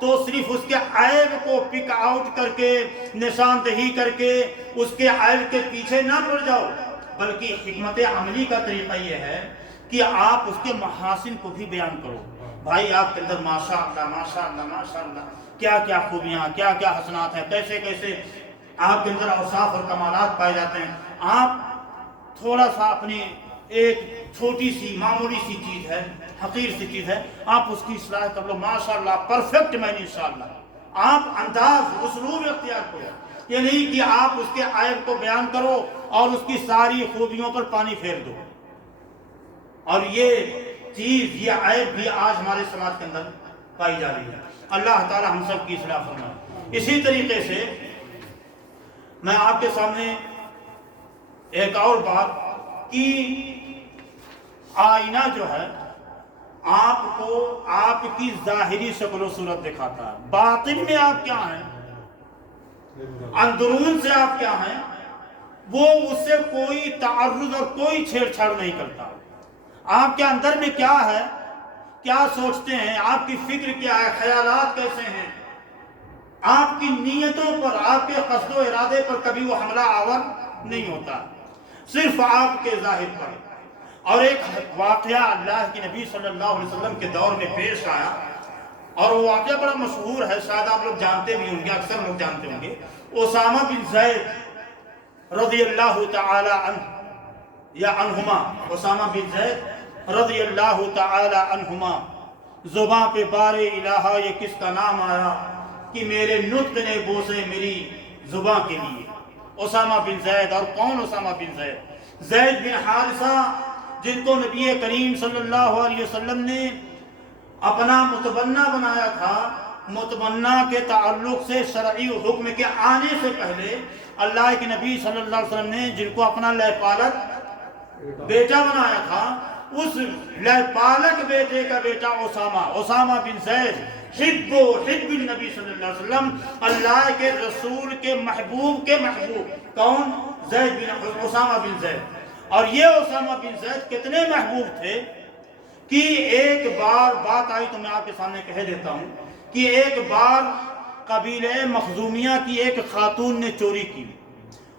تو صرف اس کے عیب کو پک آؤٹ کر کے، نشاندہی کر کے اس کے عیب کے پیچھے نہ پڑ جاؤ، بلکہ حکمت عملی کا طریقہ یہ ہے کہ آپ اس کے محاسن کو بھی بیان کرو. بھائی آپ کے اندر ماشاء اللہ ماشاء اللہ ماشاء اللہ کیا کیا خوبیاں، کیا کیا حسنات ہیں، کیسے کیسے آپ کے اندر اوصاف اور کمالات پائے جاتے ہیں. آپ تھوڑا سا اپنی ایک چھوٹی سی معمولی سی چیز ہے، حقیر سی چیز ہے، آپ اس کی اصلاح کر لو، ماشاء اللہ پرفیکٹ معنی انشاءاللہ. آپ انداز، اسلوب اختیار کرو، یہ نہیں کہ آپ اس کے عیب کو بیان کرو اور اس کی ساری خوبیوں پر پانی پھیر دو. اور یہ چیز، یہ عیب بھی آج ہمارے سماج کے اندر پائی جا رہی ہے. اللہ تعالی ہم سب کی اصلاح فرمائے. اسی طریقے سے میں آپ کے سامنے ایک اور بات کہ آئینہ جو ہے آپ کو آپ کی ظاہری شکل و صورت دکھاتا ہے، باطن میں آپ کیا ہیں، اندرون سے آپ کیا ہیں، وہ اس سے کوئی تعرض اور کوئی چھیڑ چھاڑ نہیں کرتا. آپ کے اندر میں کیا ہے، کیا سوچتے ہیں، آپ کی فکر کیا ہے، خیالات کیسے ہیں، آپ کی نیتوں پر، آپ کے قصد و ارادے پر کبھی وہ حملہ آور نہیں ہوتا، صرف آپ کے ظاہر پر. اور ایک واقعہ اللہ کے نبی صلی اللہ علیہ وسلم کے دور میں پیش آیا، اور وہ واقعہ بڑا مشہور ہے، شاید آپ لوگ جانتے بھی ہوں گے، اکثر لوگ جانتے ہوں گے. اسامہ بن زید رضی اللہ تعالی عنہ یا عنہما، اسامہ بن زید رضی اللہ تعالی عنہما، زباں پہ بار الہ یہ کس کا نام آیا کہ میرے نطق نے بوسے میری زباں کے لیے. اسامہ بن زید. اور کون اسامہ بن زید؟ زید بن حارثہ، جن کو نبی کریم صلی اللہ علیہ وسلم نے اپنا متبنہ بنایا تھا. متبنہ کے تعلق سے شرعی حکم کے آنے سے پہلے اللہ کے نبی صلی اللہ علیہ وسلم نے جن کو اپنا لے پالک بیٹا بنایا تھا، اس لے پالک بیٹے کا بیٹا اسامہ بن زید، حب النبی صلی اللہ علیہ وسلم، اللہ کے رسول کے محبوب کے محبوب. کون؟ زید بن اسامہ بن زید. اور یہ اسامہ بن زید کتنے محبوب تھے کہ ایک بار بات آئی تو میں آپ کے سامنے کہہ دیتا ہوں کہ ایک بار قبیلہ مخزومیہ کی ایک خاتون نے چوری کی،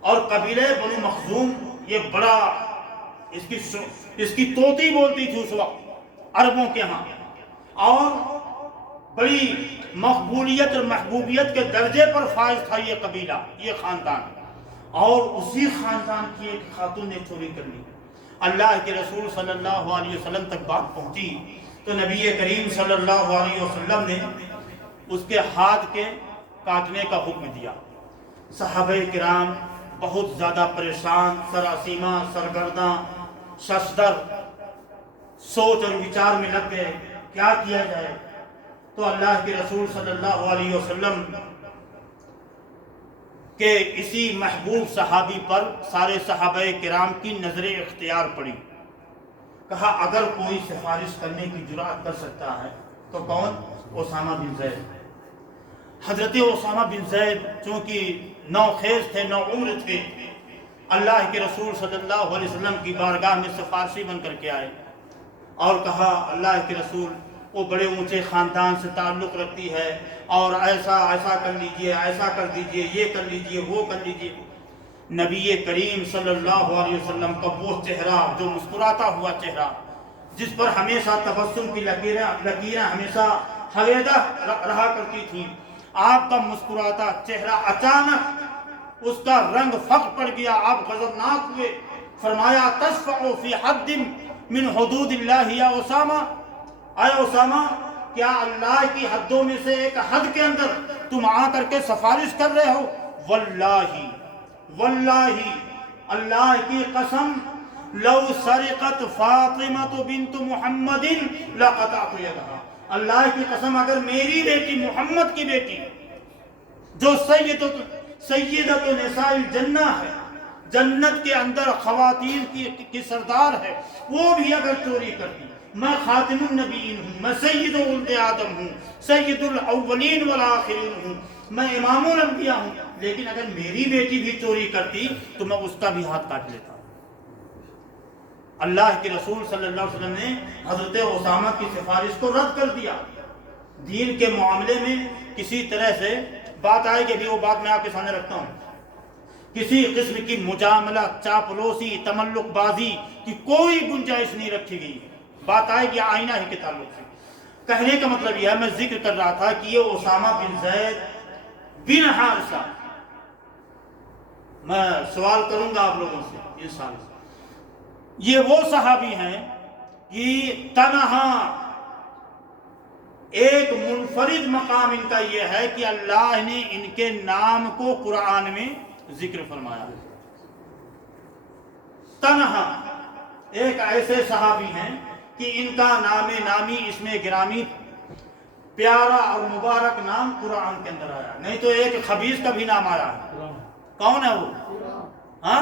اور قبیلہ بنو مخزوم یہ بڑا، اس کی طوطی بولتی تھی اس وقت عربوں کے ہاں، اور بڑی مقبولیت اور محبوبیت کے درجے پر فائز تھا یہ قبیلہ، یہ خاندان. اور اسی خاندان کی ایک خاتون نے چوری کر لی. اللہ کے رسول صلی اللہ علیہ وسلم تک بات پہنچی تو نبی کریم صلی اللہ علیہ وسلم نے اس کے ہاتھ کے کاٹنے کا حکم دیا. صحابہ کرام بہت زیادہ پریشان، سراسیمہ، سرگرداں، ششدر، سوچ اور وچار میں لگ گئے کیا کیا جائے. تو اللہ کے رسول صلی اللہ علیہ وسلم کہ اسی محبوب صحابی پر سارے صحابہ کرام کی نظر اختیار پڑی. کہا اگر کوئی سفارش کرنے کی جرأت کر سکتا ہے تو کون؟ اسامہ بن زید. حضرت اسامہ بن زید چونکہ نوخیز تھے، نو عمر تھے، اللہ کے رسول صلی اللہ علیہ وسلم کی بارگاہ میں سفارشی بن کر کے آئے اور کہا اللہ کے رسول وہ بڑے اونچے خاندان سے تعلق رکھتی ہے اور ایسا کر لیجئے، ایسا کر دیجئے، یہ کر لیجئے، وہ کر لیجئے. نبی کریم صلی اللہ علیہ وسلم کا وہ چہرہ جو مسکراتا ہوا چہرہ، جس پر ہمیشہ تبسم کی لکیریں ہمیشہ حویدہ رہا کرتی تھیں، آپ کا مسکراتا چہرہ اچانک اس کا رنگ فق پڑ گیا. آپ غضبناک ہوئے. فرمایا تشفع فی حد من حدود اللہ یا اسامہ، اے اسامہ کیا اللہ کی حدوں میں سے ایک حد کے اندر تم آ کر کے سفارش کر رہے ہو؟ واللہ اللہ کی قسم لو سرقت فاطمہ بنت محمد لقطعت یدہا. اللہ کی قسم اگر میری بیٹی محمد کی بیٹی جو سیدۃ نساء الجنہ ہے، جنت کے اندر خواتین کی سردار ہے، وہ بھی اگر چوری کرتی، میں خاتم النبیین ہوں، میں سید ولد آدم ہوں، سید الاولین والآخرین ہوں، میں امام الانبیاء ہوں، لیکن اگر میری بیٹی بھی چوری کرتی تو میں اس کا بھی ہاتھ کاٹ لیتا. اللہ کے رسول صلی اللہ علیہ وسلم نے حضرت اسامہ کی سفارش کو رد کر دیا. دین کے معاملے میں کسی طرح سے بات آئے گی، بھی وہ بات میں آپ کے سامنے رکھتا ہوں، کسی قسم کی مجاملہ، چاپلوسی، تملق بازی کی کوئی گنجائش نہیں رکھی گئی. بات آئے گی آئینہ ہی کے تعلق سے. کہنے کا مطلب یہ ہے، میں ذکر کر رہا تھا کہ یہ اسامہ بن زید بن حارثہ، میں سوال کروں گا آپ لوگوں سے انشاءاللہ، یہ وہ صحابی ہیں کہ تنہا ایک منفرد مقام ان کا یہ ہے کہ اللہ نے ان کے نام کو قرآن میں ذکر فرمایا. تنہا ایک ایسے صحابی ہیں کہ ان کا نام نامی، اسم گرامی، پیارا اور مبارک نام قرآن کے اندر آیا. نہیں تو ایک خبیث کا بھی نام آیا ہے. کون ہے وہ؟ ہاں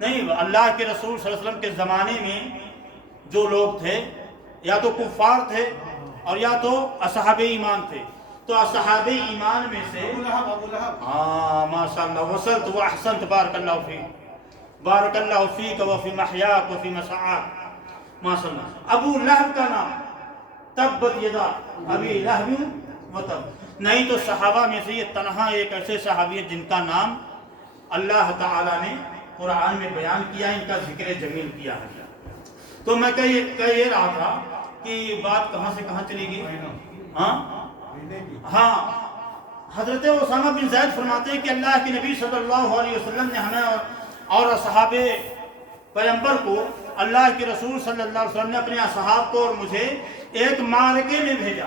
نہیں، اللہ کے رسول صلی اللہ علیہ وسلم کے زمانے میں جو لوگ تھے یا تو کفار تھے اور یا تو اصحاب ایمان تھے. تو اصحاب ایمان میں سے ماشاء اللہ وصلت واحسنت، بارک اللہ فیک، بارک اللہ فیک وفی محیاک وفی مسعاک، ماشاء اللہ. ابو لہب کا نام تبت یدا ابی لہب وتب. نہیں تو صحابہ میں سے یہ تنہا ایک ایسے صحابی ہیں جن کا نام اللہ تعالیٰ نے قرآن میں بیان کیا، ان کا ذکر جمیل کیا ہے. تو میں کہہ یہ رہا تھا کہ بات کہاں سے کہاں چلی گئی. ہاں حضرت اسامہ بن زید فرماتے ہیں کہ اللہ کے نبی صلی اللہ علیہ وسلم نے ہمیں اور اصحاب پیغمبر کو، اللہ کے رسول صلی اللہ علیہ وسلم نے اپنے اصحاب کو اور مجھے ایک معرکے میں بھیجا،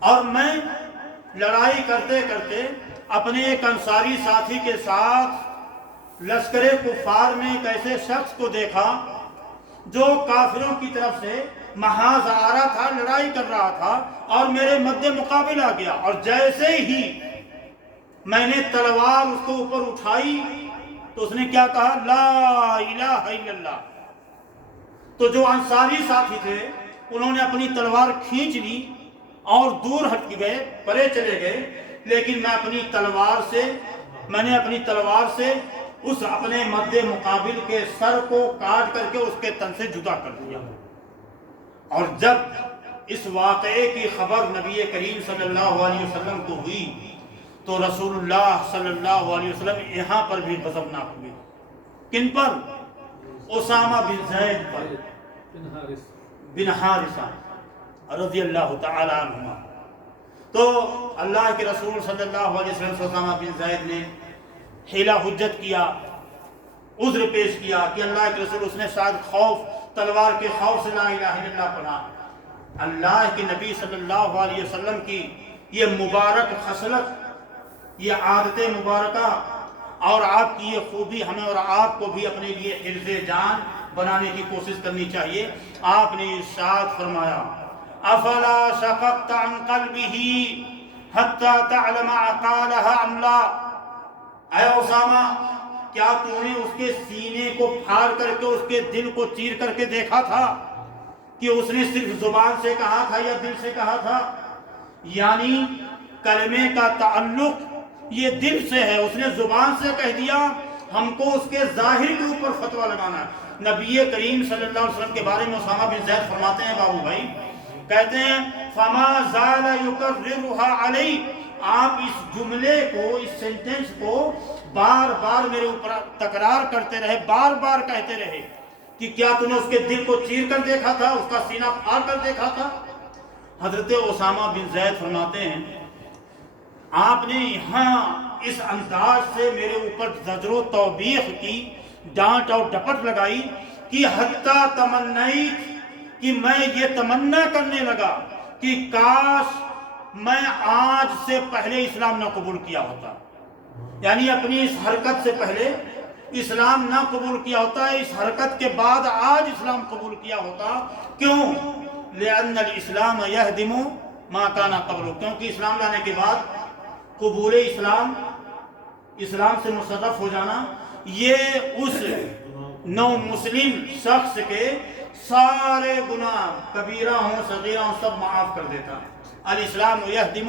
اور میں لڑائی کرتے کرتے اپنے ایک انصاری ساتھی کے ساتھ لشکر کفار میں ایک ایسے شخص کو دیکھا جو کافروں کی طرف سے محاذ آ رہا تھا، لڑائی کر رہا تھا، اور میرے مد مقابل آ گیا. اور جیسے ہی میں نے تلوار اس کو اوپر اٹھائی تو اس نے کیا کہا؟ لا الہ الا اللہ. تو جو انصاری ساتھی تھے انہوں نے اپنی تلوار کھینچ لی اور دور ہٹ گئے، پرے چلے گئے. لیکن میں نے اپنی تلوار سے اس اپنے مد مقابل کے سر کو کاٹ کر کے اس کے تن سے جدا کر دیا. اور جب اس واقعے کی خبر نبی کریم صلی اللہ علیہ وسلم کو ہوئی تو رسول اللہ صلی اللہ علیہ وسلم یہاں پر بھی غضبناک ہوئے. کن پر؟ اسامہ بن زید پر، بن حارثہ رضی اللہ تعالی عنہما. تو اللہ کے رسول صلی اللہ علیہ وسلم سے اسامہ بن زید نے حیلہ حجت کیا، عذر پیش کیا کہ اللہ کے رسول، اس نے شاید خوف، تلوار کے خوف سے لا الہ الا اللہ پڑھا. اللہ کے نبی صلی اللہ علیہ وسلم کی یہ مبارک خصلت، یہ عادت مبارکہ اور آپ کی یہ خوبی ہمیں اور آپ کو بھی اپنے لیے حفظ جان بنانے کی کوشش کرنی چاہیے. آپ نے ارشاد فرمایا افلا شققت عن قلبه حتى تعلم اقالها ام لا. اے اسامہ، کیا تو نے اس کے سینے کو پھاڑ کر کے اس کے دل کو چیر کر کے دیکھا تھا کہ اس نے صرف زبان سے کہا تھا یا دل سے کہا تھا؟ یعنی کلمے کا تعلق یہ دل سے ہے. اس نے زبان سے کہہ دیا، ہم کو اس کے ظاہر کے اوپر فتویٰ لگانا ہے. نبی کریم صلی اللہ علیہ وسلم کے بارے میں اسامہ بن زید فرماتے ہیں بابو بھائی، کہتے ہیں فما زال یکررها علی، آپ اس جملے کو، اس سینٹنس کو بار بار میرے اوپر تکرار کرتے رہے، بار بار کہتے رہے کہ کیا تم نے اس کے دل کو چیر کر دیکھا تھا، اس کا سینہ پھاڑ کر دیکھا تھا؟ حضرت اسامہ بن زید فرماتے ہیں آپ نے یہاں اس انداز سے میرے اوپر زجر و توبیخ کی، ڈانٹ اور ڈپٹ لگائی کہ حتیٰ تمنیت، کہ میں یہ تمنا کرنے لگا کہ کاش میں آج سے پہلے اسلام نہ قبول کیا ہوتا. یعنی اپنی اس حرکت سے پہلے اسلام نہ قبول کیا ہوتا، اس حرکت کے بعد آج اسلام قبول کیا ہوتا. کیوں؟ لأن الاسلام یہدم ما کان قبلہ، کیونکہ اسلام لانے کے بعد قبول اسلام، اسلام سے مصرف ہو جانا، یہ اس نو مسلم شخص کے سارے گناہ، کبیرہ ہوں صغیرہ ہوں، سب معاف کر دیتا ہے. الاسلام یہدم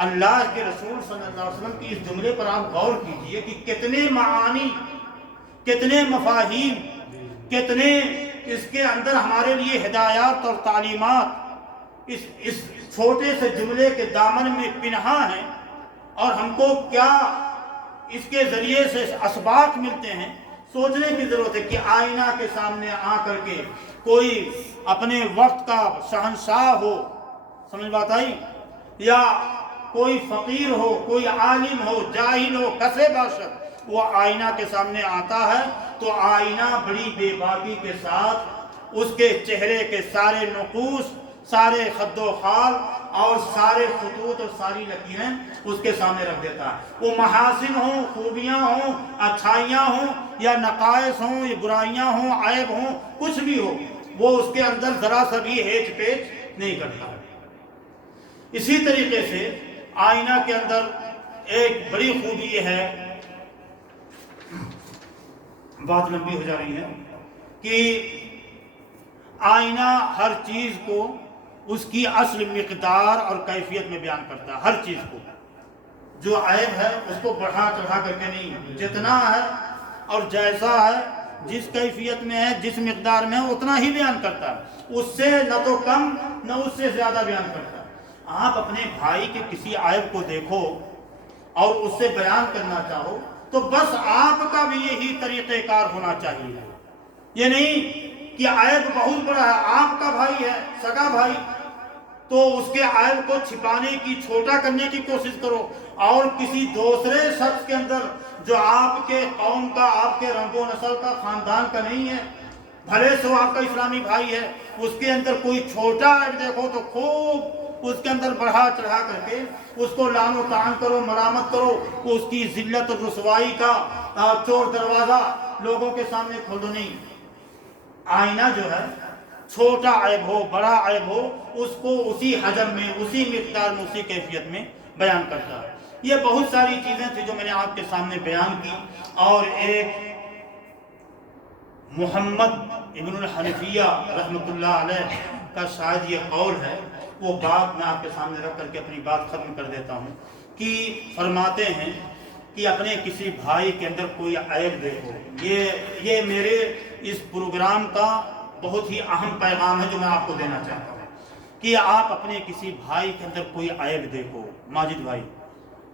اللہ کے رسول صلی اللہ علیہ وسلم کی اس جملے پر آپ غور کیجئے کہ کتنے معانی، کتنے مفاہیم، کتنے اس کے اندر ہمارے لیے ہدایات اور تعلیمات اس چھوٹے سے جملے کے دامن میں پنہا ہیں، اور ہم کو کیا اس کے ذریعے سے اسباق ملتے ہیں۔ سوچنے کی ضرورت ہے کہ آئینہ کے سامنے آ کر کے کوئی اپنے وقت کا شہنشاہ ہو، سمجھ بات آئی، یا کوئی فقیر ہو، کوئی عالم ہو، جاہل ہو، کسے باشد، وہ آئینہ کے سامنے آتا ہے تو آئینہ بڑی بے باکی کے ساتھ اس کے چہرے کے سارے نقوش، سارے خد و خال اور سارے خطوط اور ساری لکیریں اس کے سامنے رکھ دیتا ہے۔ وہ محاسن ہوں، خوبیاں ہوں، اچھائیاں ہوں، یا نقائص ہوں، یا برائیاں ہوں، عیب ہوں، کچھ بھی ہو، وہ اس کے اندر ذرا سا بھی ہیچ پیچ نہیں کرتا۔ اسی طریقے سے آئینہ کے اندر ایک بڑی خوبی یہ ہے، بات لمبی ہو جا رہی ہے، کہ آئینہ ہر چیز کو اس کی اصل مقدار اور کیفیت میں بیان کرتا ہے۔ ہر چیز کو، جو عیب ہے اس کو بڑھا چڑھا کر کے نہیں، جتنا ہے اور جیسا ہے، جس کیفیت میں ہے، جس مقدار میں ہے، اتنا ہی بیان کرتا ہے، اس سے نہ تو کم نہ اس سے زیادہ بیان کرتا ہے۔ آپ اپنے بھائی کے کسی عیب کو دیکھو اور اس سے بیان کرنا چاہو تو بس آپ کا بھی یہی طریقہ کار ہونا چاہیے، یہ نہیں کہ عیب بہت بڑا ہے، آپ کا بھائی ہے، سگا بھائی، تو اس کے عیب کو چھپانے کی، چھوٹا کرنے کی کوشش کرو، اور کسی دوسرے شخص کے اندر جو آپ کے قوم کا، آپ کے رنگ و نسل کا، خاندان کا نہیں ہے، بھلے سو آپ کا اسلامی بھائی ہے، اس کے اندر کوئی چھوٹا عیب دیکھو تو خوب اس کے اندر بڑھا چڑھا کر کے اس کو لعن و طعن کرو، ملامت کرو، اس کی ذلت اور رسوائی کا چور دروازہ لوگوں کے سامنے کھول دو۔ نہیں، آئینہ جو ہے چھوٹا عیب ہو، بڑا عیب ہو، اس کو اسی حجم میں، اسی مقدار میں، اسی کیفیت میں بیان کرتا ہے۔ یہ بہت ساری چیزیں تھیں جو میں نے آپ کے سامنے بیان کی، اور ایک محمد ابن الحنفیہ رحمۃ اللہ علیہ کا شاید یہ قول ہے، وہ بات میں آپ کے سامنے رکھ کر کے اپنی بات ختم کر دیتا ہوں، کہ فرماتے ہیں کہ اپنے کسی بھائی کے اندر کوئی عیب دیکھو، یہ میرے اس پروگرام کا بہت ہی اہم پیغام ہے جو میں آپ کو دینا چاہتا ہوں، کہ آپ اپنے کسی بھائی کے اندر کوئی عیب دیکھو، ماجد بھائی،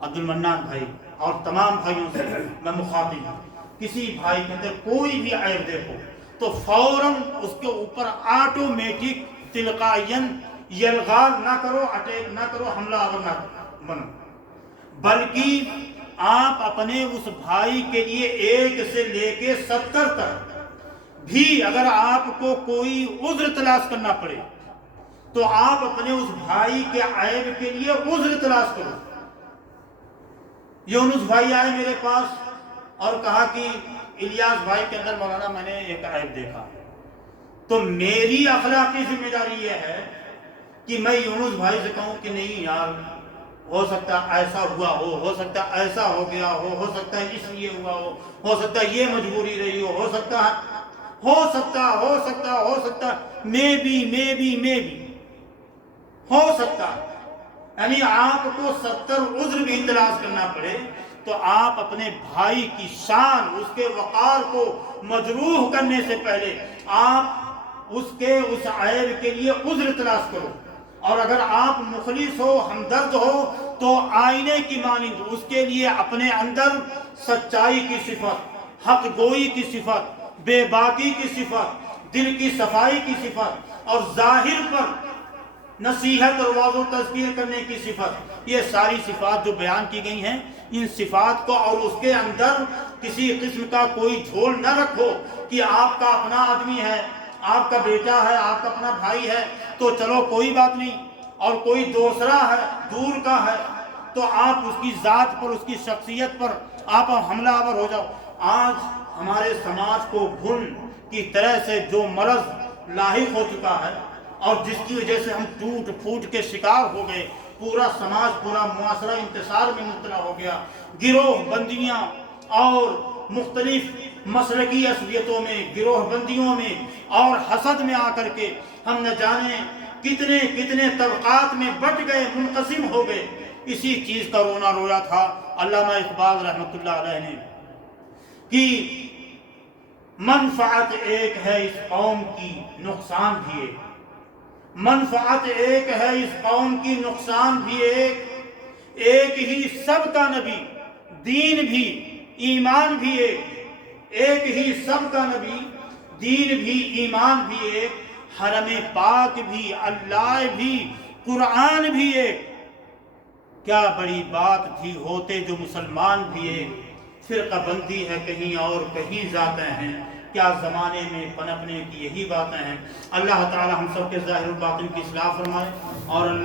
عبد المنان بھائی اور تمام بھائیوں سے میں مخاطب ہوں، کسی بھائی کے اندر کوئی بھی عیب دیکھو تو فوراً اس کے اوپر آٹومیٹک تلقائیاً یلغار نہ کرو، اٹیک نہ کرو، حملہ آور نہ بنو، بلکہ آپ اپنے اس بھائی کے لیے 1 سے لے کے 70 تک بھی اگر آپ کو کوئی عذر تلاش کرنا پڑے تو آپ اپنے اس بھائی کے عیب کے لیے عذر تلاش کرو۔ یونس بھائی آئے میرے پاس اور کہا کہ الیاس بھائی کے اندر مولانا میں نے ایک عیب دیکھا، تو میری اخلاقی ذمہ داری یہ ہے کہ میں یونس بھائی سے کہوں کہ نہیں یار، ہو سکتا ایسا ہوا ہو سکتا ایسا ہو گیا ہو سکتا ہے اس لیے ہوا ہو سکتا ہے یہ مجبوری رہی ہو سکتا میں بھی ہو سکتا، یعنی آپ کو 70 عذر بھی تلاش کرنا پڑے تو آپ اپنے بھائی کی شان، اس کے وقار کو مجروح کرنے سے پہلے آپ اس عیب کے لیے عذر تلاش کرو، اور اگر آپ مخلص ہو، ہمدرد ہو تو آئینے کی مانند اس کے لیے اپنے اندر سچائی کی صفت، حق گوئی کی صفت، بے باکی کی صفت، دل کی صفائی کی صفت، اور ظاہر پر نصیحت اور وعظ و تذکیر کرنے کی صفت، یہ ساری صفات جو بیان کی گئی ہیں، ان صفات کو اور اس کے اندر کسی قسم کا کوئی جھول نہ رکھو کہ آپ کا اپنا آدمی ہے، آپ کا بیٹا ہے، آپ کا اپنا بھائی ہے تو چلو کوئی بات نہیں، اور کوئی دوسرا ہے، دور کا ہے تو آپ اس کی ذات پر، اس کی شخصیت پر آپ حملہ آور ہو جاؤ۔ آج ہمارے سماج کو گھن کی طرح سے جو مرض لاحق ہو چکا ہے اور جس کی وجہ سے ہم ٹوٹ پھوٹ کے شکار ہو گئے، پورا سماج، پورا معاشرہ انتشار میں مبتلا ہو گیا، گروہ بندیاں اور مختلف مسلکی عصبیتوں میں، گروہ بندیوں میں اور حسد میں آ کر کے ہم نہ جانے کتنے طبقات میں بٹ گئے، منقسم ہو گئے، اسی چیز کا رونا رویا تھا علامہ اقبال رحمۃ اللہ علیہ نے کہ منفعت ایک ہے اس قوم کی نقصان بھی ایک، منفعت ایک ہے اس قوم کی نقصان بھی ایک ہی سب کا نبی، دین بھی ایمان بھی ایک ہی سب کا نبی، دین بھی ایمان بھی ایک، حرم پاک بھی، اللہ بھی، قرآن بھی ایک۔ کیا بڑی بات تھی ہوتے جو مسلمان بھی ایک، فرقہ بندی ہے کہیں اور کہیں ذاتیں ہیں، کیا زمانے میں پنپنے کی یہی باتیں ہیں۔ اللہ تعالی ہم سب کے ظاہر و باطن کی اصلاح فرمائے، اور اللہ